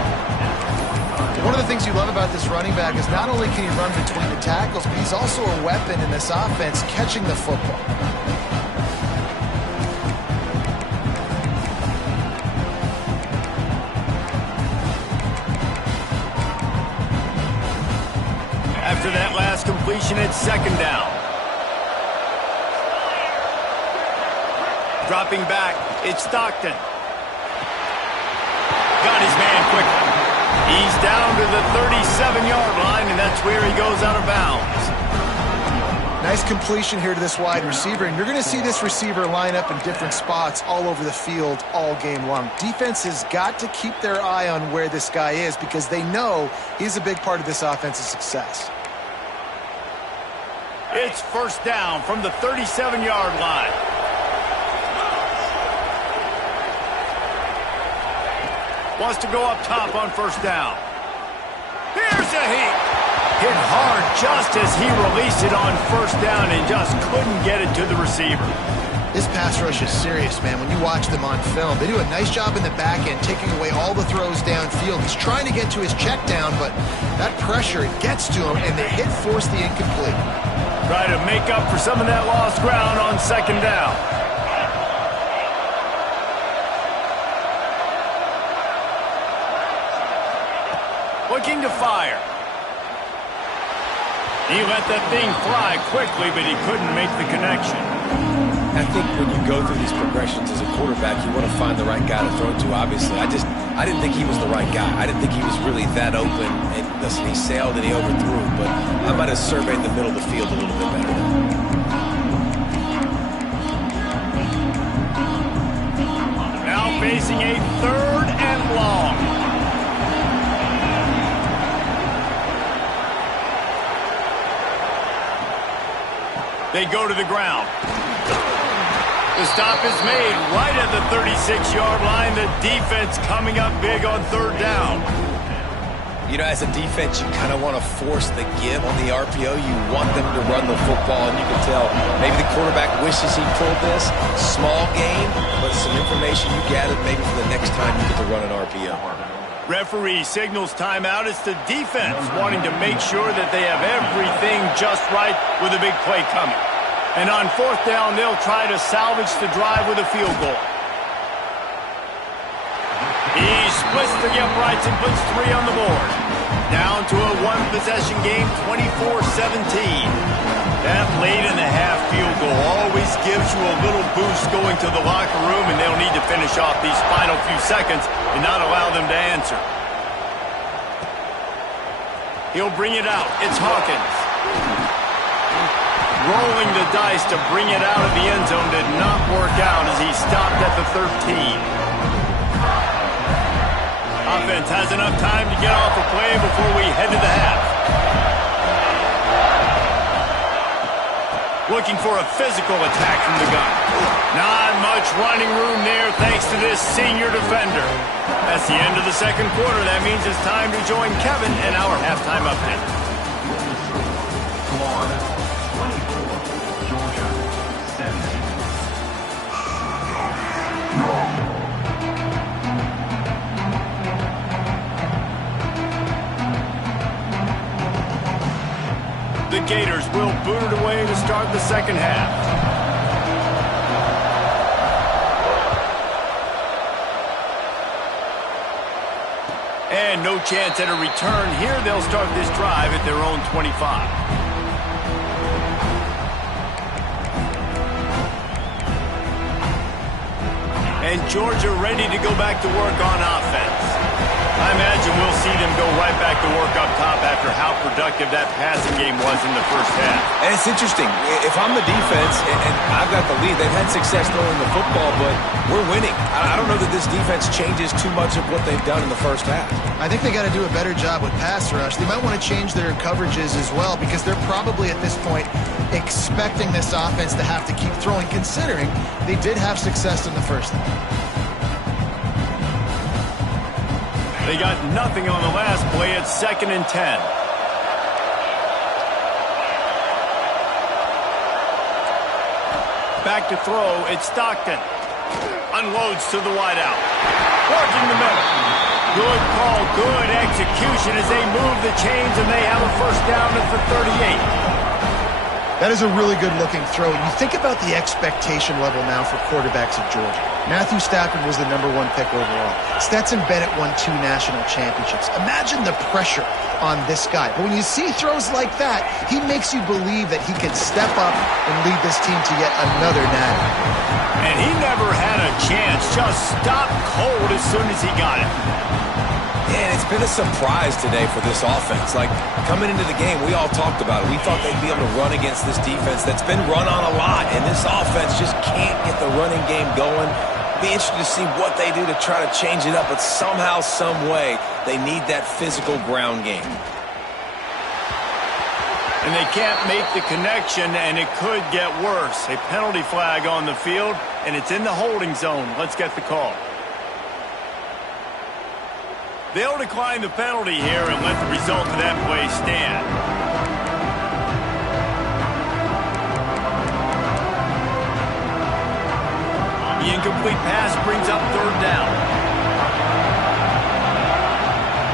One of the things you love about this running back is not only can he run between the tackles, but he's also a weapon in this offense catching the football. After that last completion, it's 2nd down. Dropping back, it's Stockton. Got his man quickly. He's down to the 37-yard line, and that's where he goes out of bounds. Nice completion here to this wide receiver, and you're going to see this receiver line up in different spots all over the field all game long. Defense has got to keep their eye on where this guy is because they know he's a big part of this offense's success. It's first down from the 37-yard line. Wants to go up top on first down. Here's a heat. Hit hard just as he released it on first down and just couldn't get it to the receiver. This pass rush is serious, man. When you watch them on film, they do a nice job in the back end, taking away all the throws downfield. He's trying to get to his check down, but that pressure, it gets to him, and the hit forced the incomplete. Try to make up for some of that lost ground on second down. Looking to fire. He let that thing fly quickly, but he couldn't make the connection. I think when you go through these progressions as a quarterback, you want to find the right guy to throw to, obviously. I didn't think he was the right guy. I didn't think he was really that open. And listen, he sailed and he overthrew, but I might have surveyed the middle of the field a little bit better. Now facing a 3rd and long. They go to the ground. The stop is made right at the 36-yard line. The defense coming up big on 3rd down. You know, as a defense, you kind of want to force the give on the RPO. You want them to run the football, and you can tell maybe the quarterback wishes he pulled this. Small gain, but some information you gathered maybe for the next time you get to run an RPO. Referee signals timeout. It's the defense wanting to make sure that they have everything just right with a big play coming. And on 4th down, they'll try to salvage the drive with a field goal. He splits the uprights and puts 3 on the board. Down to a 1-possession game, 24-17. That late-in-the-half field goal always gives you a little boost going to the locker room, and they'll need to finish off these final few seconds and not allow them to answer. He'll bring it out. It's Hawkins. Rolling the dice to bring it out of the end zone did not work out as he stopped at the 13. Offense has enough time to get off a play before we head to the half. Looking for a physical attack from the gun. Not much running room there thanks to this senior defender. That's the end of the 2nd quarter. That means it's time to join Kevin in our halftime update. Florida, 24, Georgia, 17. The Gators will boot it away to start the 2nd half. And no chance at a return here. They'll start this drive at their own 25. And Georgia ready to go back to work on offense. I imagine we'll see them go right back to work up top after how productive that passing game was in the 1st half. And it's interesting. If I'm the defense and I've got the lead, they've had success throwing the football, but we're winning. I don't know that this defense changes too much of what they've done in the 1st half. I think they got to do a better job with pass rush. They might want to change their coverages as well because they're probably at this point expecting this offense to have to keep throwing, considering they did have success in the 1st half. They got nothing on the last play. It's 2nd and 10. Back to throw. It's Stockton. Unloads to the wideout. Working the middle. Good call, good execution as they move the chains, and they have a 1st down at the 38. That is a really good-looking throw. You think about the expectation level now for quarterbacks at Georgia. Matthew Stafford was the #1 pick overall. Stetson Bennett won 2 national championships. Imagine the pressure on this guy. But when you see throws like that, he makes you believe that he can step up and lead this team to yet another natty. And he never had a chance. Just stopped cold as soon as he got it. And it's been a surprise today for this offense. Like, coming into the game, we all talked about it. We thought they'd be able to run against this defense that's been run on a lot, and this offense just can't get the running game going. Be interested to see what they do to try to change it up, but somehow, some way, they need that physical ground game. And they can't make the connection, and it could get worse. A penalty flag on the field, and it's in the holding zone. Let's get the call. They'll decline the penalty here and let the result of that play stand. The incomplete pass brings up 3rd down.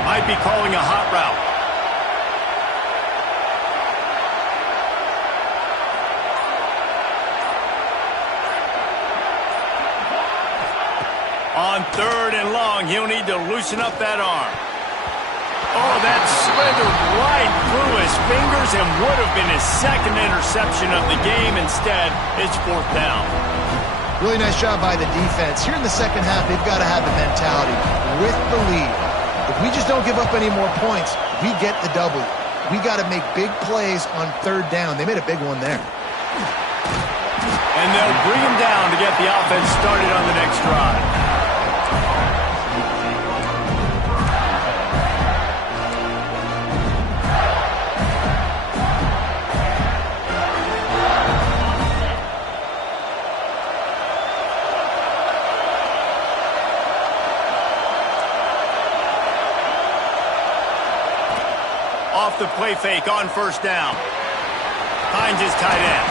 Might be calling a hot route. On 3rd and long, he'll need to loosen up that arm. Oh, that slithered right through his fingers and would have been his second interception of the game. Instead, it's 4th down. Really nice job by the defense. Here in the second half, they've got to have the mentality with the lead. If we just don't give up any more points, we get the W. We got to make big plays on 3rd down. They made a big one there. And they'll bring him down to get the offense started on the next drive. Off the play fake on 1st down. Finds his tight end.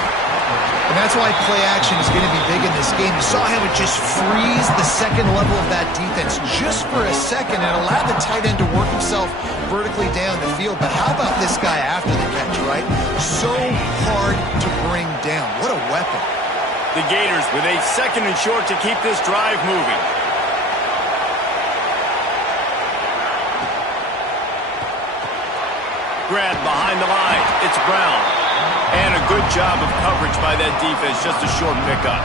And that's why play action is going to be big in this game. You saw how it just frees the second level of that defense just for a second and allowed the tight end to work himself vertically down the field. But how about this guy after the catch, right? So hard to bring down. What a weapon. The Gators with a 2nd and short to keep this drive moving. Grab behind the line. It's Brown. And a good job of coverage by that defense. Just a short pickup.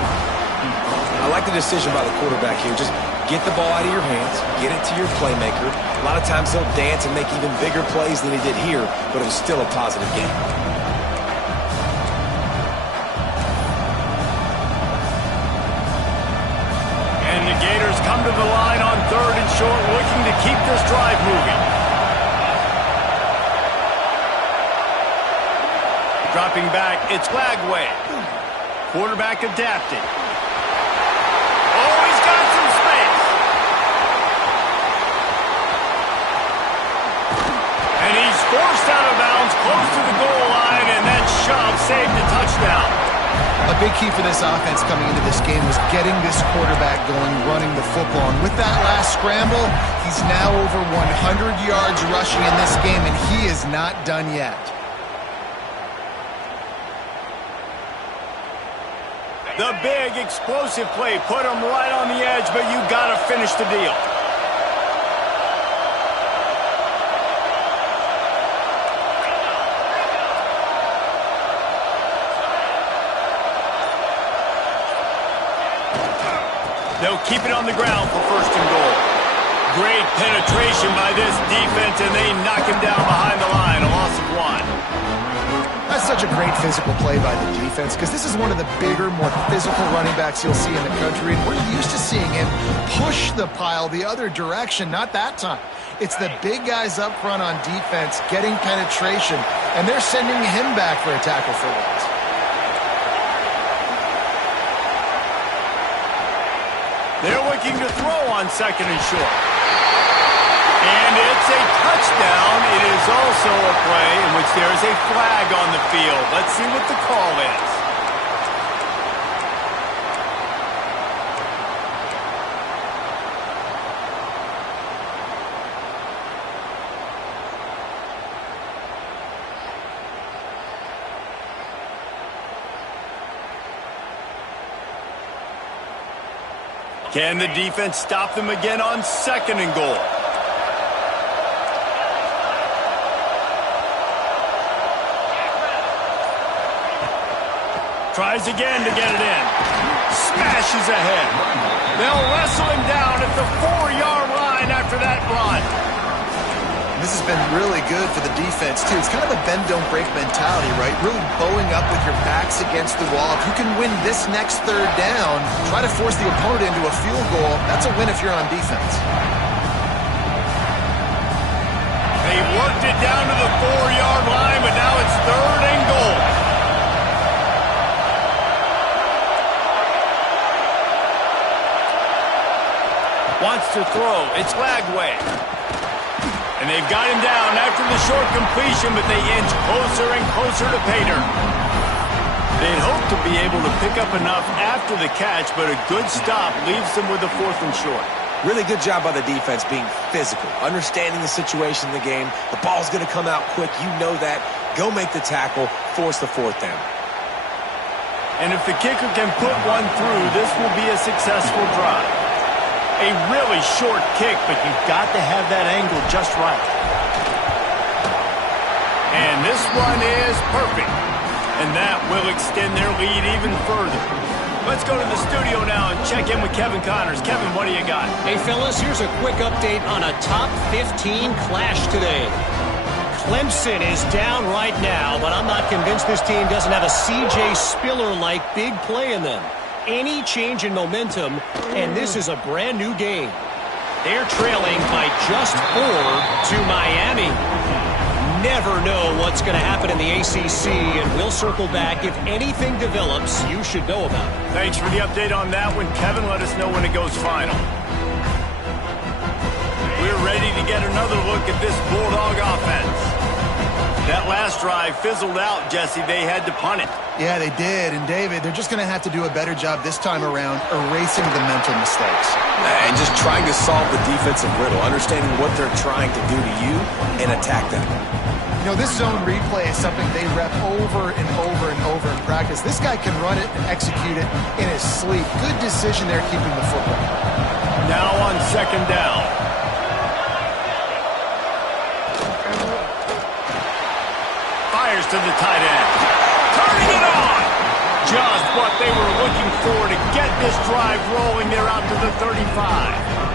I like the decision by the quarterback here. Just get the ball out of your hands. Get it to your playmaker. A lot of times he'll dance and make even bigger plays than he did here, but it was still a positive game. And the Gators come to the line on 3rd and short, looking to keep this drive moving. Dropping back, it's Flagway. Quarterback adapting. Oh, he's got some space. And he's forced out of bounds close to the goal line, and that shove saved the touchdown. A big key for this offense coming into this game was getting this quarterback going, running the football. And with that last scramble, he's now over 100 yards rushing in this game, and he is not done yet. The big, explosive play put him right on the edge, but you got to finish the deal. They'll keep it on the ground for 1st and goal. Great penetration by this defense, and they knock him down behind the line, a loss of 1. That's such a great physical play by the defense because this is one of the bigger, more physical running backs you'll see in the country, and we're used to seeing him push the pile the other direction. Not that time. It's the big guys up front on defense getting penetration, and they're sending him back for a tackle for loss. They're looking to throw on 2nd and short. And it's a touchdown. It is also a play in which there is a flag on the field. Let's see what the call is. Can the defense stop them again on 2nd and goal? Tries again to get it in. Smashes ahead. They'll wrestle him down at the 4-yard line after that run. This has been really good for the defense, too. It's kind of a bend-don't-break mentality, right? Really bowing up with your backs against the wall. If you can win this next 3rd down, try to force the opponent into a field goal. That's a win if you're on defense. They worked it down to the 4-yard line, but now it's 3rd and goal. Wants to throw. It's Lagway. And they've got him down after the short completion, but they inch closer and closer to Pater. They'd hope to be able to pick up enough after the catch, but a good stop leaves them with a 4th and short. Really good job by the defense being physical, understanding the situation in the game. The ball's going to come out quick. You know that. Go make the tackle, force the 4th down. And if the kicker can put one through, this will be a successful drive. A really short kick, but you've got to have that angle just right. And this one is perfect. And that will extend their lead even further. Let's go to the studio now and check in with Kevin Connors. Kevin, what do you got? Hey, fellas, here's a quick update on a top 15 clash today. Clemson is down right now, but I'm not convinced this team doesn't have a C.J. Spiller-like big play in them. Any change in momentum, and this is a brand new game. They're trailing by just 4 to Miami. Never know what's going to happen in the ACC, and we'll circle back. If anything develops, you should know about it. Thanks for the update on that one, Kevin. Let us know when it goes final. We're ready to get another look at this Bulldog offense. That last drive fizzled out, Jesse. They had to punt it. Yeah, they did. And, David, they're just going to have to do a better job this time around erasing the mental mistakes. And just trying to solve the defensive riddle, understanding what they're trying to do to you and attack them. You know, this zone replay is something they rep over and over and over in practice. This guy can run it and execute it in his sleep. Good decision there keeping the football. Now on second down. Fires to the tight end. Turning it on. Just what they were looking for to get this drive rolling. They're out to the 35.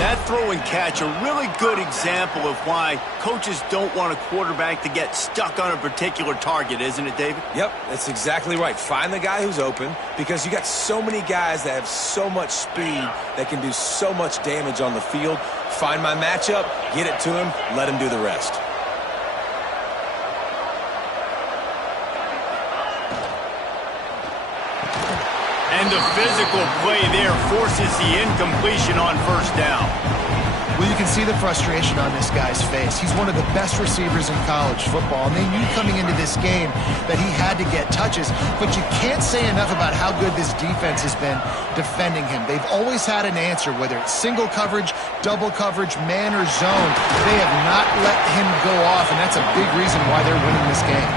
That throw and catch, a really good example of why coaches don't want a quarterback to get stuck on a particular target, isn't it, David? Yep, that's exactly right. Find the guy who's open, because you got so many guys that have so much speed that can do so much damage on the field. Find my matchup, get it to him, let him do the rest. And the physical play there forces the incompletion on first down. Well, you can see the frustration on this guy's face. He's one of the best receivers in college football, and they knew coming into this game that he had to get touches, but you can't say enough about how good this defense has been defending him. They've always had an answer, whether it's single coverage, double coverage, man or zone. They have not let him go off, and that's a big reason why they're winning this game.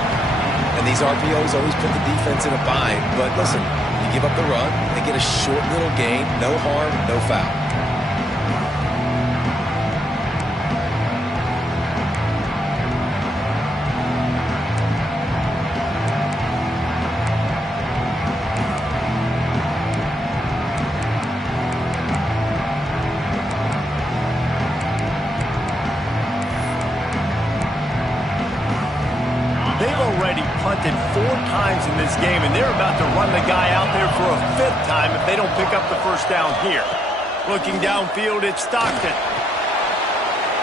And these RPOs always put the defense in a bind, but listen, you give up the run, they get a short little gain, no harm, no foul. They've already punted 4 times in this game, and they're about to run the guy out there for a 5th time if they don't pick up the first down here. Looking downfield, it's Stockton.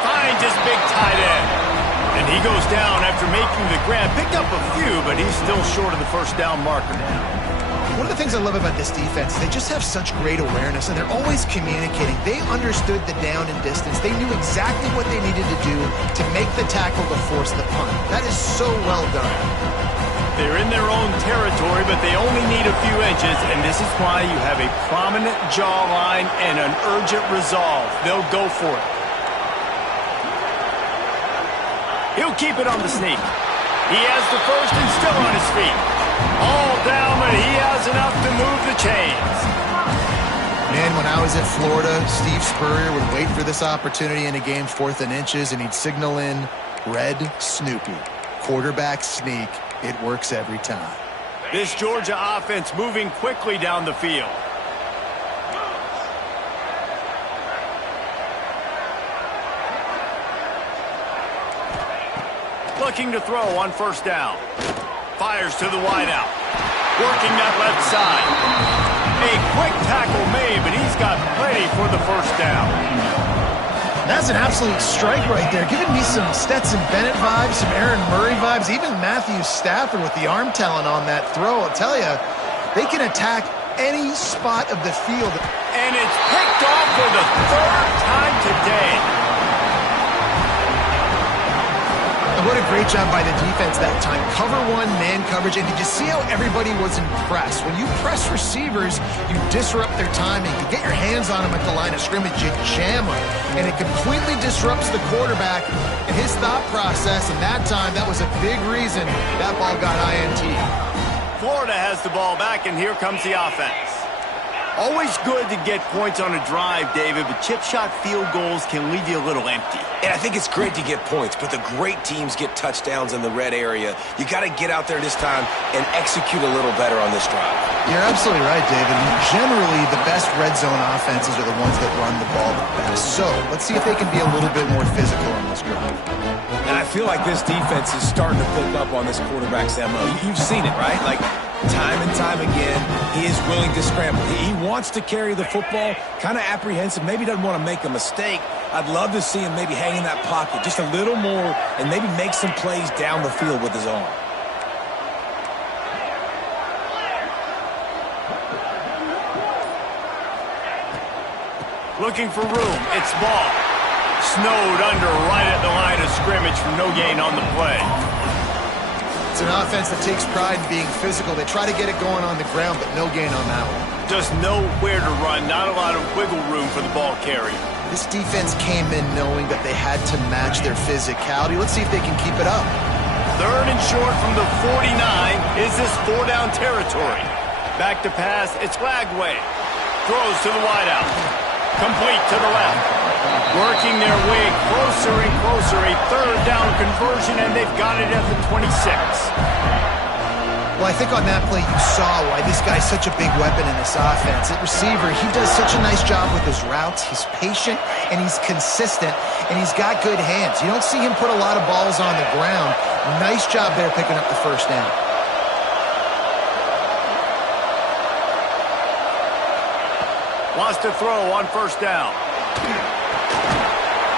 Finds his big tight end. And he goes down after making the grab. Picked up a few, but he's still short of the first down marker now. One of the things I love about this defense, they just have such great awareness, and they're always communicating. They understood the down and distance. They knew exactly what they needed to do to make the tackle to force the punt. That is so well done. They're in their own territory, but they only need a few inches, and this is why you have a prominent jawline and an urgent resolve. They'll go for it. He'll keep it on the sneak. He has the first and still on his feet. All down, but he has enough to move the chains. Man, when I was at Florida, Steve Spurrier would wait for this opportunity in a game 4th and inches, and he'd signal in Red Snoopy. Quarterback sneak. It works every time. This Georgia offense moving quickly down the field. Looking to throw on first down. Fires to the wideout. Working that left side. A quick tackle made, but he's got plenty for the first down. That's an absolute strike right there. Giving me some Stetson Bennett vibes, some Aaron Murray vibes, even Matthew Stafford with the arm talent on that throw. I'll tell you, they can attack any spot of the field. And it's picked off for the 3rd time today. And what a great job by the defense that time. Cover 1, man coverage. And did you see how everybody was impressed? When you press receivers, you disrupt their timing. You get your hands on them at the line of scrimmage. You jam them. And it completely disrupts the quarterback and his thought process. And that time, that was a big reason that ball got INT. Florida has the ball back, and here comes the offense. Always good to get points on a drive, David, but chip shot field goals can leave you a little empty. And I think it's great to get points, but the great teams get touchdowns in the red area. You got to get out there this time and execute a little better on this drive. You're absolutely right, David. Generally, the best red zone offenses are the ones that run the ball the best. So let's see if they can be a little bit more physical on this drive. And I feel like this defense is starting to pick up on this quarterback's MO. You've seen it, right? Like, time and time again, he is willing to scramble. He wants to carry the football, kind of apprehensive, maybe doesn't want to make a mistake. I'd love to see him maybe hang in that pocket just a little more and maybe make some plays down the field with his arm. Looking for room. It's ball. Snowed under right at the line of scrimmage for no gain on the play. It's an offense that takes pride in being physical. They try to get it going on the ground, but no gain on that one. Just nowhere to run. Not a lot of wiggle room for the ball carrier. This defense came in knowing that they had to match their physicality. Let's see if they can keep it up. 3rd and short from the 49. Is this 4-down territory? Back to pass. It's Lagway. Throws to the wideout. Complete to the left. Working their way closer and closer. A 3rd down conversion, and they've got it at the 26. Well, I think on that play you saw why this guy's such a big weapon in this offense. At receiver, he does such a nice job with his routes. He's patient, and he's consistent, and he's got good hands. You don't see him put a lot of balls on the ground. Nice job there picking up the 1st down. Wants to throw on 1st down.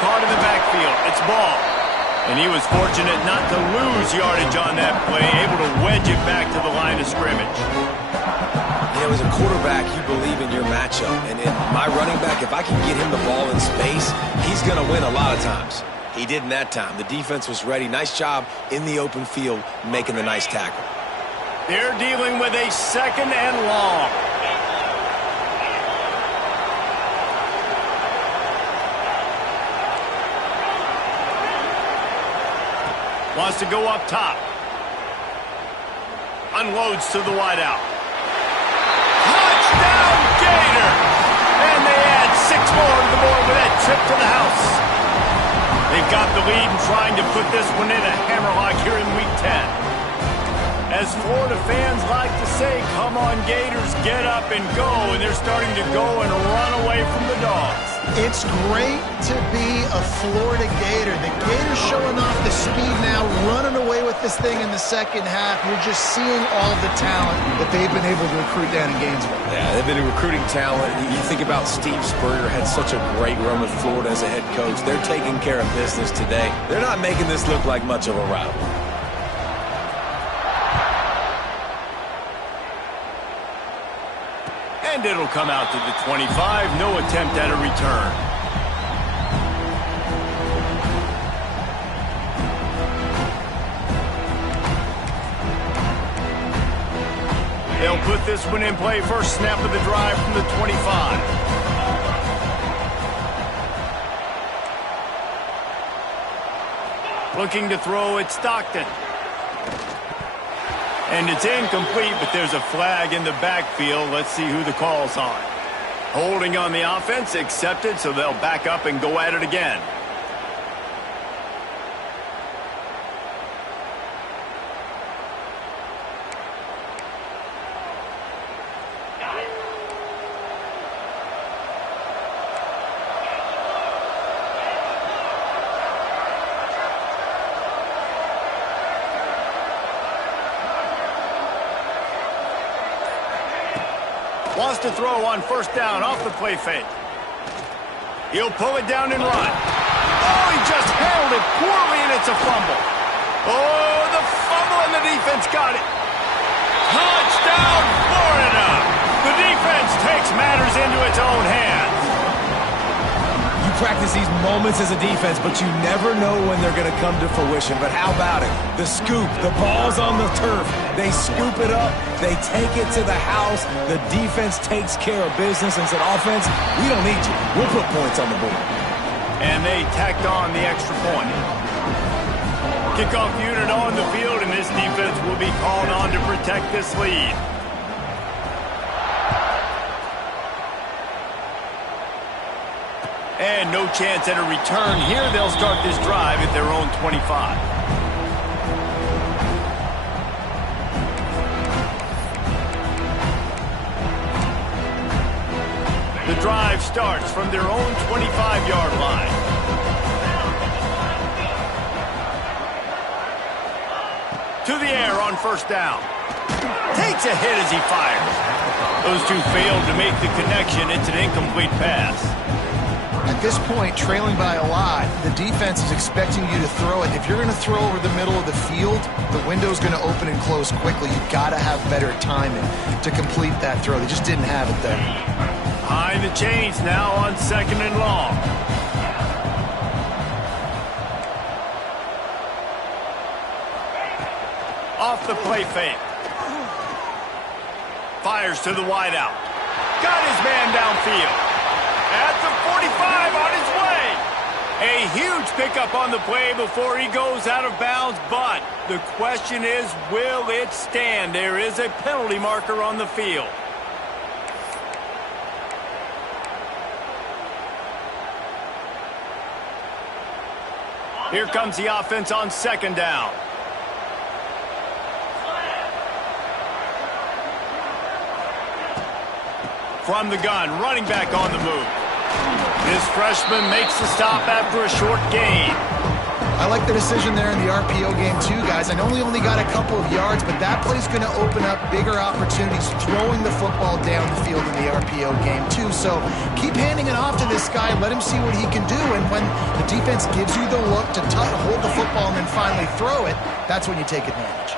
Caught in the backfield. It's ball. And he was fortunate not to lose yardage on that play, able to wedge it back to the line of scrimmage. You know, as a quarterback, you believe in your matchup. And in my running back, if I can get him the ball in space, he's going to win a lot of times. He did in that time. The defense was ready. Nice job in the open field making the nice tackle. They're dealing with a 2nd and long. Wants to go up top. Unloads to the wideout. Touchdown, Gator! And they add 6 more to the board with that trip to the house. They've got the lead and trying to put this one in a hammerlock here in Week 10. As Florida fans like to say, come on, Gators, get up and go. And they're starting to go and run away from the Dogs. It's great to be a Florida Gator. The Gators showing off the speed now, running away with this thing in the 2nd half. You're just seeing all the talent that they've been able to recruit down in Gainesville. Yeah, they've been recruiting talent. You think about Steve Spurrier, had such a great run with Florida as a head coach. They're taking care of business today. They're not making this look like much of a rival. And it'll come out to the 25. No attempt at a return. They'll put this one in play. First snap of the drive from the 25. Looking to throw it, Stockton. And it's incomplete, but there's a flag in the backfield. Let's see who the call's on. Holding on the offense, accepted, so they'll back up and go at it again. Wants to throw on 1st down off the play fake. He'll pull it down and run. Oh, he just handled it poorly, and it's a fumble. Oh, the fumble, and the defense got it. Touchdown, Florida! The defense takes matters into its own hands. You practice these moments as a defense, but you never know when they're going to come to fruition. But how about it? The scoop, the ball's on the turf. They scoop it up. They take it to the house. The defense takes care of business and said, offense, we don't need you. We'll put points on the board. And they tacked on the extra point. Kickoff unit on the field, and this defense will be called on to protect this lead. And no chance at a return here. They'll start this drive at their own 25. The drive starts from their own 25-yard line. To the air on first down. Takes a hit as he fires. Those two failed to make the connection. It's an incomplete pass. At this point, trailing by a lot, the defense is expecting you to throw it. If you're going to throw over the middle of the field, the window's going to open and close quickly. You've got to have better timing to complete that throw. They just didn't have it there. Behind the chains now on 2nd and long. Off the play fake. Fires to the wideout. Got his man downfield. At the 45 on his way. A huge pickup on the play before he goes out of bounds, but the question is, will it stand? There is a penalty marker on the field. Here comes the offense on 2nd down. From the gun, running back on the move. This freshman makes the stop after a short gain. I like the decision there in the RPO game too, guys. I know he only got a couple of yards, but that play's going to open up bigger opportunities throwing the football down the field in the RPO game too. So keep handing it off to this guy. Let him see what he can do. And when the defense gives you the look to hold the football and then finally throw it, that's when you take advantage.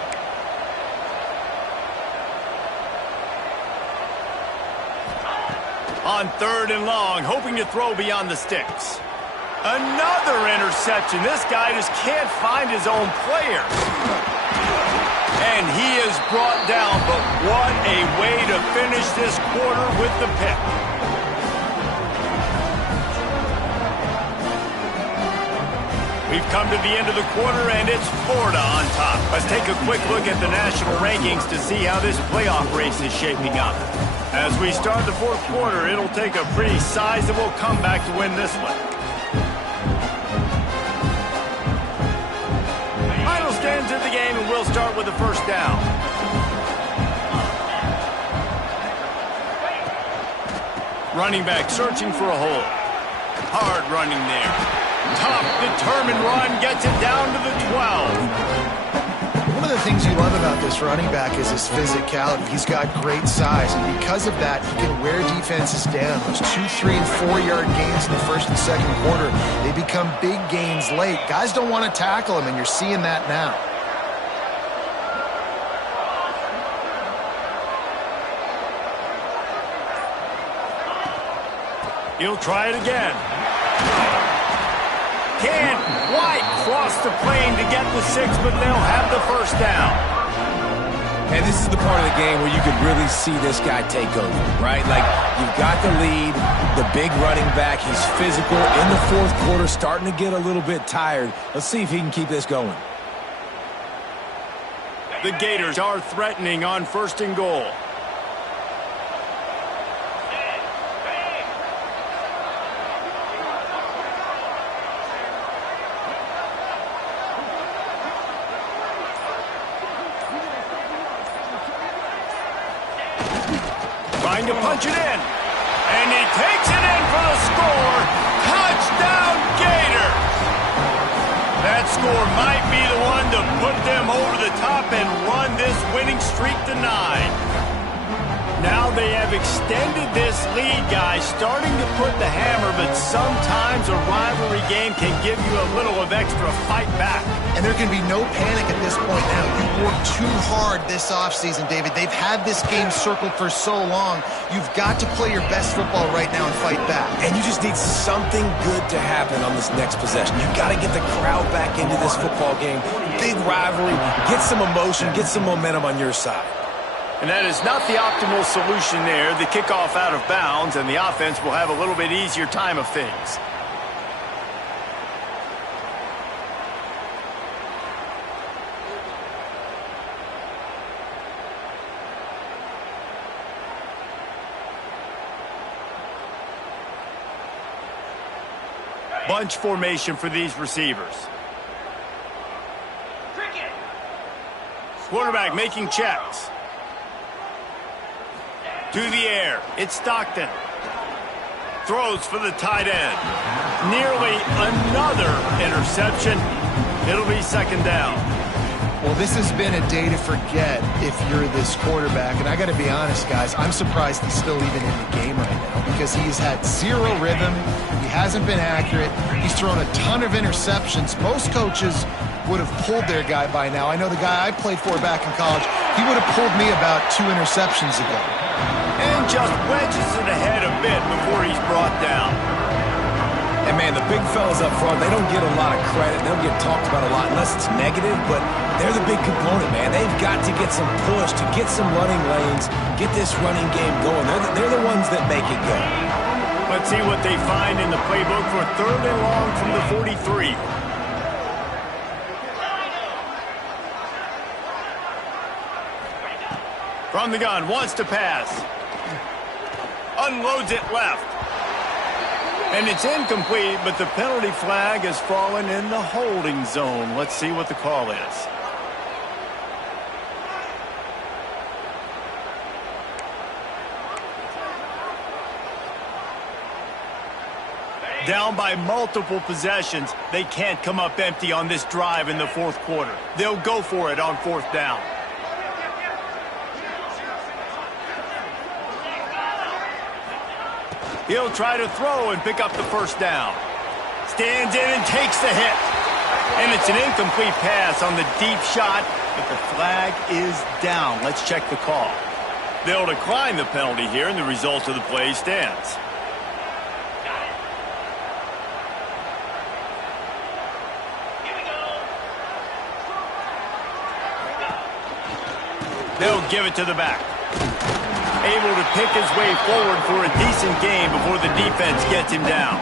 On 3rd and long, hoping to throw beyond the sticks. Another interception. This guy just can't find his own player. And he is brought down, but what a way to finish this quarter with the pick. We've come to the end of the quarter, and it's Florida on top. Let's take a quick look at the national rankings to see how this playoff race is shaping up. As we start the 4th quarter, it'll take a pretty sizable comeback to win this one. Final stands in the game, and we'll start with the first down. Running back searching for a hole. Hard running there. Tough, determined run, gets it down to the 12. One of the things you love about this running back is his physicality. He's got great size, and because of that, he can wear defenses down. Those 2, 3, and 4-yard gains in the 1st and 2nd quarter, they become big gains late. Guys don't want to tackle him, and you're seeing that now. He'll try it again. Can't quite cross the plane to get the 6, but they'll have the first down. And this is the part of the game where you could really see this guy take over, right? Like, you've got the lead, the big running back. He's physical in the 4th quarter, starting to get a little bit tired. Let's see if he can keep this going. The Gators are threatening on 1st and goal. Trying to punch it in. And he takes it in for the score. Touchdown, Gators! That score might be the one to put them over the top and run this winning streak to 9. Now they have extended this lead, guys, starting to put the hammer, but sometimes a rivalry game can give you a little of extra fight back. And there can be no panic at this point now. You worked too hard this offseason, David. They've had this game circled for so long. You've got to play your best football right now and fight back. And you just need something good to happen on this next possession. You've got to get the crowd back into this football game. Big rivalry. Get some emotion. Get some momentum on your side. And that is not the optimal solution there. The kickoff out of bounds, and the offense will have a little bit easier time of things. bunch formation for these receivers. Quarterback making checks. To the air. It's Stockton. Throws for the tight end. Nearly another interception. It'll be second down. Well, this has been a day to forget if you're this quarterback. And I got to be honest, guys, I'm surprised he's still even in the game right now because he's had zero rhythm. He hasn't been accurate. He's thrown a ton of interceptions. Most coaches would have pulled their guy by now. I know the guy I played for back in college, he would have pulled me about 2 interceptions ago. And just wedges it ahead a bit before he's brought down. And, man, the big fellas up front, they don't get a lot of credit. They don't get talked about a lot unless it's negative, but they're the big component, man. They've got to get some push, to get some running lanes, get this running game going. They're the ones that make it go. Let's see what they find in the playbook for 3rd and long from the 43. From the gun, wants to pass. Unloads it left. And it's incomplete, but the penalty flag has fallen in the holding zone. Let's see what the call is. Down by multiple possessions, they can't come up empty on this drive in the 4th quarter. They'll go for it on 4th down. He'll try to throw and pick up the 1st down. Stands in and takes the hit. And it's an incomplete pass on the deep shot, but the flag is down. Let's check the call. They'll decline the penalty here, and the result of the play stands. They'll give it to the back. Able to pick his way forward for a decent game before the defense gets him down.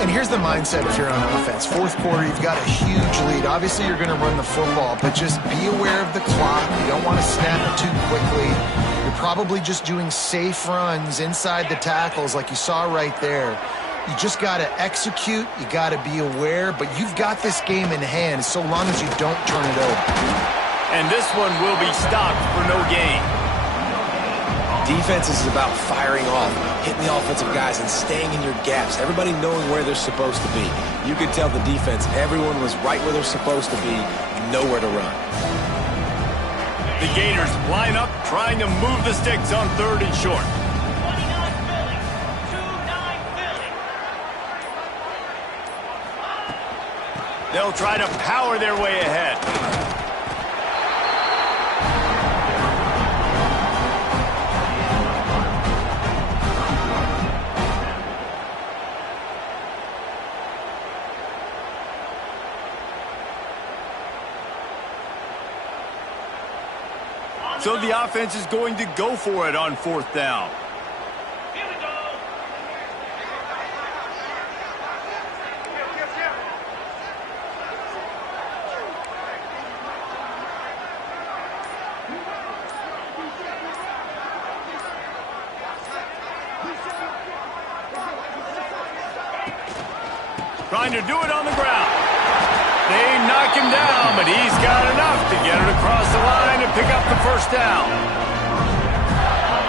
And here's the mindset if you're on offense. 4th quarter, you've got a huge lead. Obviously, you're going to run the football, but just be aware of the clock. You don't want to snap it too quickly. You're probably just doing safe runs inside the tackles like you saw right there. You just got to execute. You got to be aware, but you've got this game in hand so long as you don't turn it over. And this one will be stopped for no gain. Defense is about firing off, hitting the offensive guys, and staying in your gaps. Everybody knowing where they're supposed to be. You could tell the defense, everyone was right where they're supposed to be, nowhere to run. The Gators line up, trying to move the sticks on 3rd and short. They'll try to power their way ahead. So the offense is going to go for it on 4th down. Here we go. Trying to do it on the ground. They knock him down, but he's got enough to get it across the line and pick up the 1st down.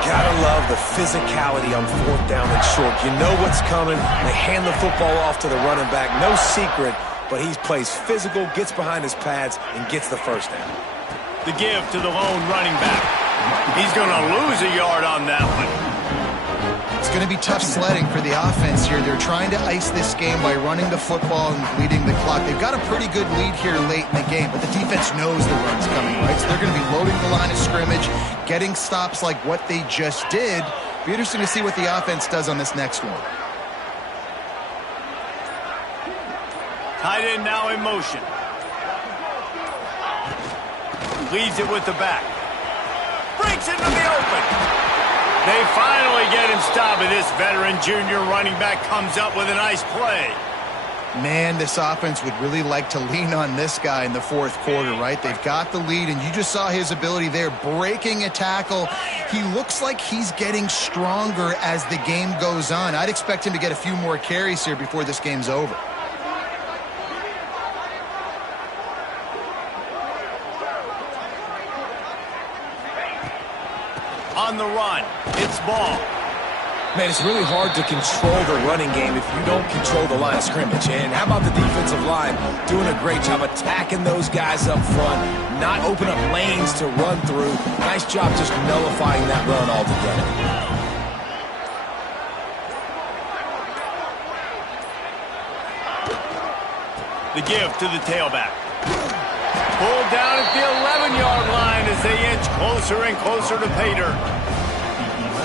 Gotta love the physicality on 4th down and short. You know what's coming. They hand the football off to the running back. No secret, but he plays physical, gets behind his pads, and gets the 1st down. The give to the lone running back. He's going to lose a yard on that one. It's going to be tough sledding for the offense here. They're trying to ice this game by running the football and bleeding the clock. They've got a pretty good lead here late in the game, but the defense knows the run's coming, right? So they're going to be loading the line of scrimmage, getting stops like what they just did. Be interesting to see what the offense does on this next one. Tight end now in motion. Leads it with the back. Breaks into the open. They finally get him stopped, and this veteran junior running back comes up with a nice play. Man, this offense would really like to lean on this guy in the fourth quarter, right? They've got the lead, and you just saw his ability there, breaking a tackle. He looks like he's getting stronger as the game goes on. I'd expect him to get a few more carries here before this game's over. On the run, it's ball. Man, it's really hard to control the running game if you don't control the line of scrimmage. And how about the defensive line doing a great job attacking those guys up front, not open up lanes to run through. Nice job just nullifying that run altogether. The give to the tailback. Pulled down at the 11-yard line as they inch closer and closer to pay dirt.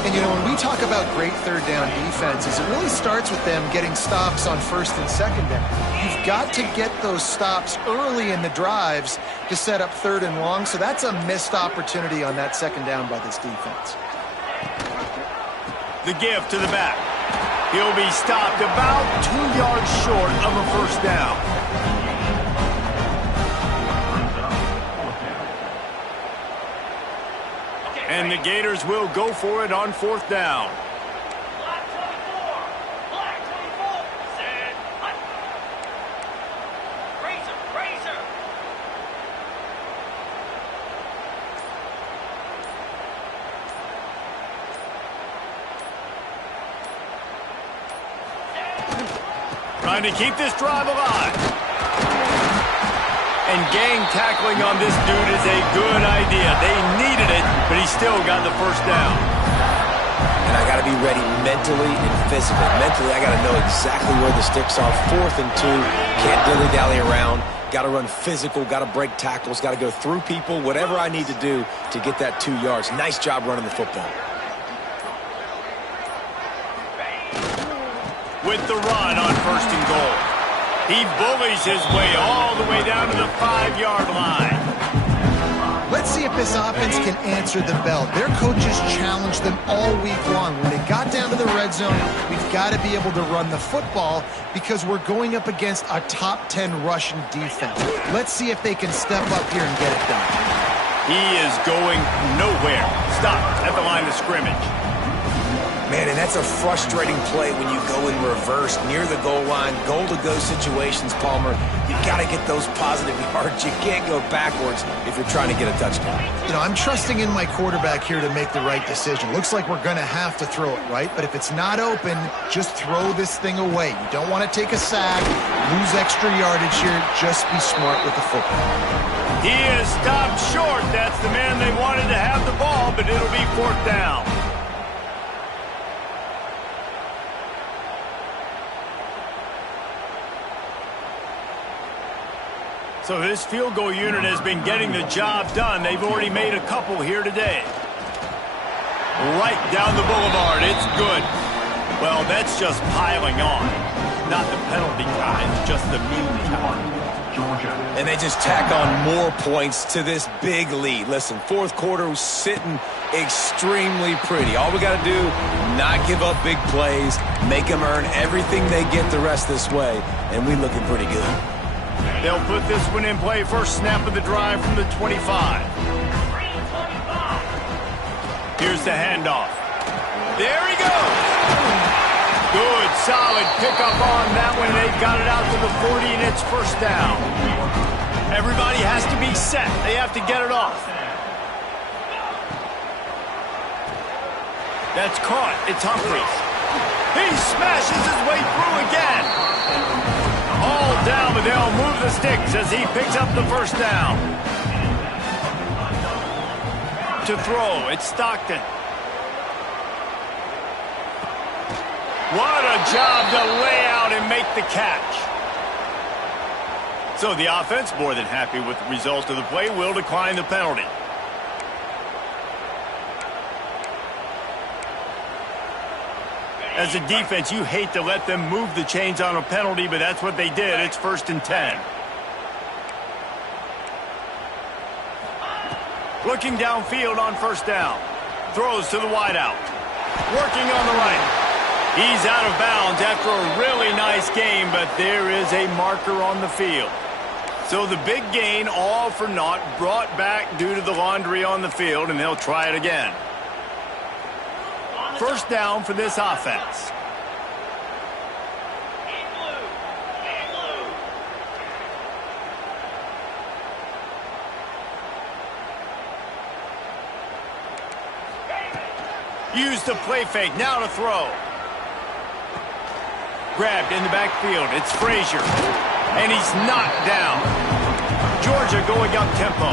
And, you know, when we talk about great third down defenses, it really starts with them getting stops on first and second down. You've got to get those stops early in the drives to set up third and long, so that's a missed opportunity on that second down by this defense. The give to the back. He'll be stopped about 2 yards short of a first down. And the Gators will go for it on fourth down. Black 24. Black 24. Set. Hunt. Razor. Razor. Trying to keep this drive alive. And gang tackling on this dude is a good idea. They needed it, but he still got the first down. And I got to be ready mentally and physically. Mentally, I got to know exactly where the sticks are. 4th and 2. Can't dilly-dally around. Got to run physical. Got to break tackles. Got to go through people. Whatever I need to do to get that 2 yards. Nice job running the football. With the run on first and goal. He bullies his way all the way down to the 5-yard line. Let's see if this offense can answer the bell. Their coaches challenged them all week long. When they got down to the red zone, we've got to be able to run the football because we're going up against a top 10 Russian defense. Let's see if they can step up here and get it done. He is going nowhere. Stop at the line of scrimmage. Man, and that's a frustrating play when you go in reverse near the goal line, goal-to-go situations, Palmer. You've got to get those positive yards. You can't go backwards if you're trying to get a touchdown. You know, I'm trusting in my quarterback here to make the right decision. Looks like we're going to have to throw it, right? But if it's not open, just throw this thing away. You don't want to take a sack, lose extra yardage here. Just be smart with the football. He is stopped short. That's the man they wanted to have the ball, but it'll be fourth down. So this field goal unit has been getting the job done. They've already made a couple here today. Right down the boulevard. It's good. Well, that's just piling on. Not the penalty kind, just the mean kind. Georgia. And they just tack on more points to this big lead. Listen, fourth quarter was sitting extremely pretty. All we got to do, not give up big plays, make them earn everything they get the rest this way, and we're looking pretty good. They'll put this one in play. First snap of the drive from the 25. Here's the handoff. There he goes. Good, solid pickup on that one. They've got it out to the 40, and it's first down. Everybody has to be set. They have to get it off. That's caught. It's Humphries. He smashes his way through again. All down, but they'll move the sticks as he picks up the first down. To throw, it's Stockton. What a job to lay out and make the catch. So the offense, more than happy with the result of the play, will decline the penalty. As a defense, you hate to let them move the chains on a penalty, but that's what they did. It's first and 10. Looking downfield on first down. Throws to the wideout. Working on the right. He's out of bounds after a really nice game, but there is a marker on the field. So the big gain, all for naught, brought back due to the laundry on the field, and they'll try it again. First down for this offense. Use the play fake, now to throw. Grabbed in the backfield, it's Frazier. And he's knocked down. Georgia going up tempo.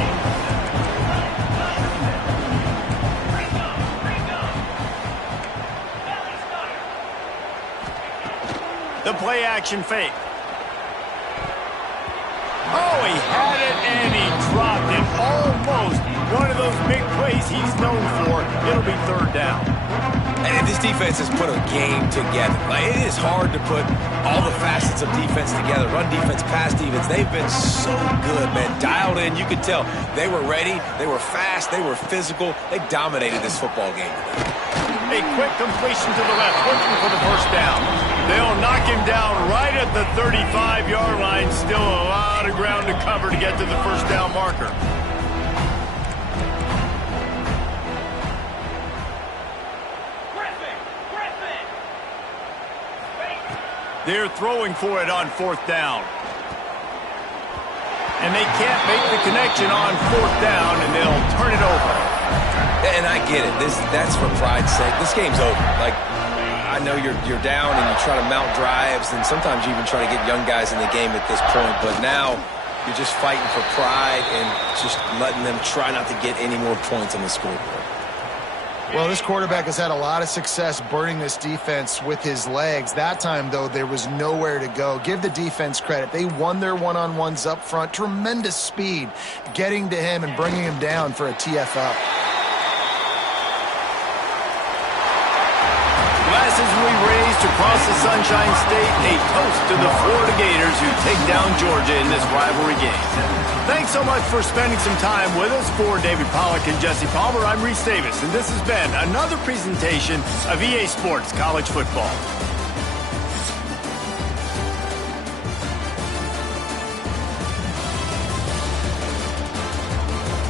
The play action fake. Oh, he had it and he dropped it. Almost one of those big plays he's known for. It'll be third down. And this defense has put a game together. Like, it is hard to put all the facets of defense together. Run defense, pass defense. They've been so good, man. Dialed in. You could tell they were ready. They were fast. They were physical. They dominated this football game today. A quick completion to the left, looking for the first down. They'll knock him down right at the 35-yard line. Still a lot of ground to cover to get to the first down marker. They're throwing for it on fourth down. And they can't make the connection on fourth down, and they'll turn it over. And I get it. That's for pride's sake. This game's over. Like, I know you're down and you try to mount drives, and sometimes you even try to get young guys in the game at this point. But now you're just fighting for pride and just letting them try not to get any more points on the scoreboard. Well, this quarterback has had a lot of success burning this defense with his legs. That time, though, there was nowhere to go. Give the defense credit. They won their one-on-ones up front. Tremendous speed getting to him and bringing him down for a TFL. Glasses will be raised across the Sunshine State. A toast to the Florida Gators who take down Georgia in this rivalry game. Thanks so much for spending some time with us. For David Pollack and Jesse Palmer, I'm Reese Davis, and this has been another presentation of EA Sports College Football.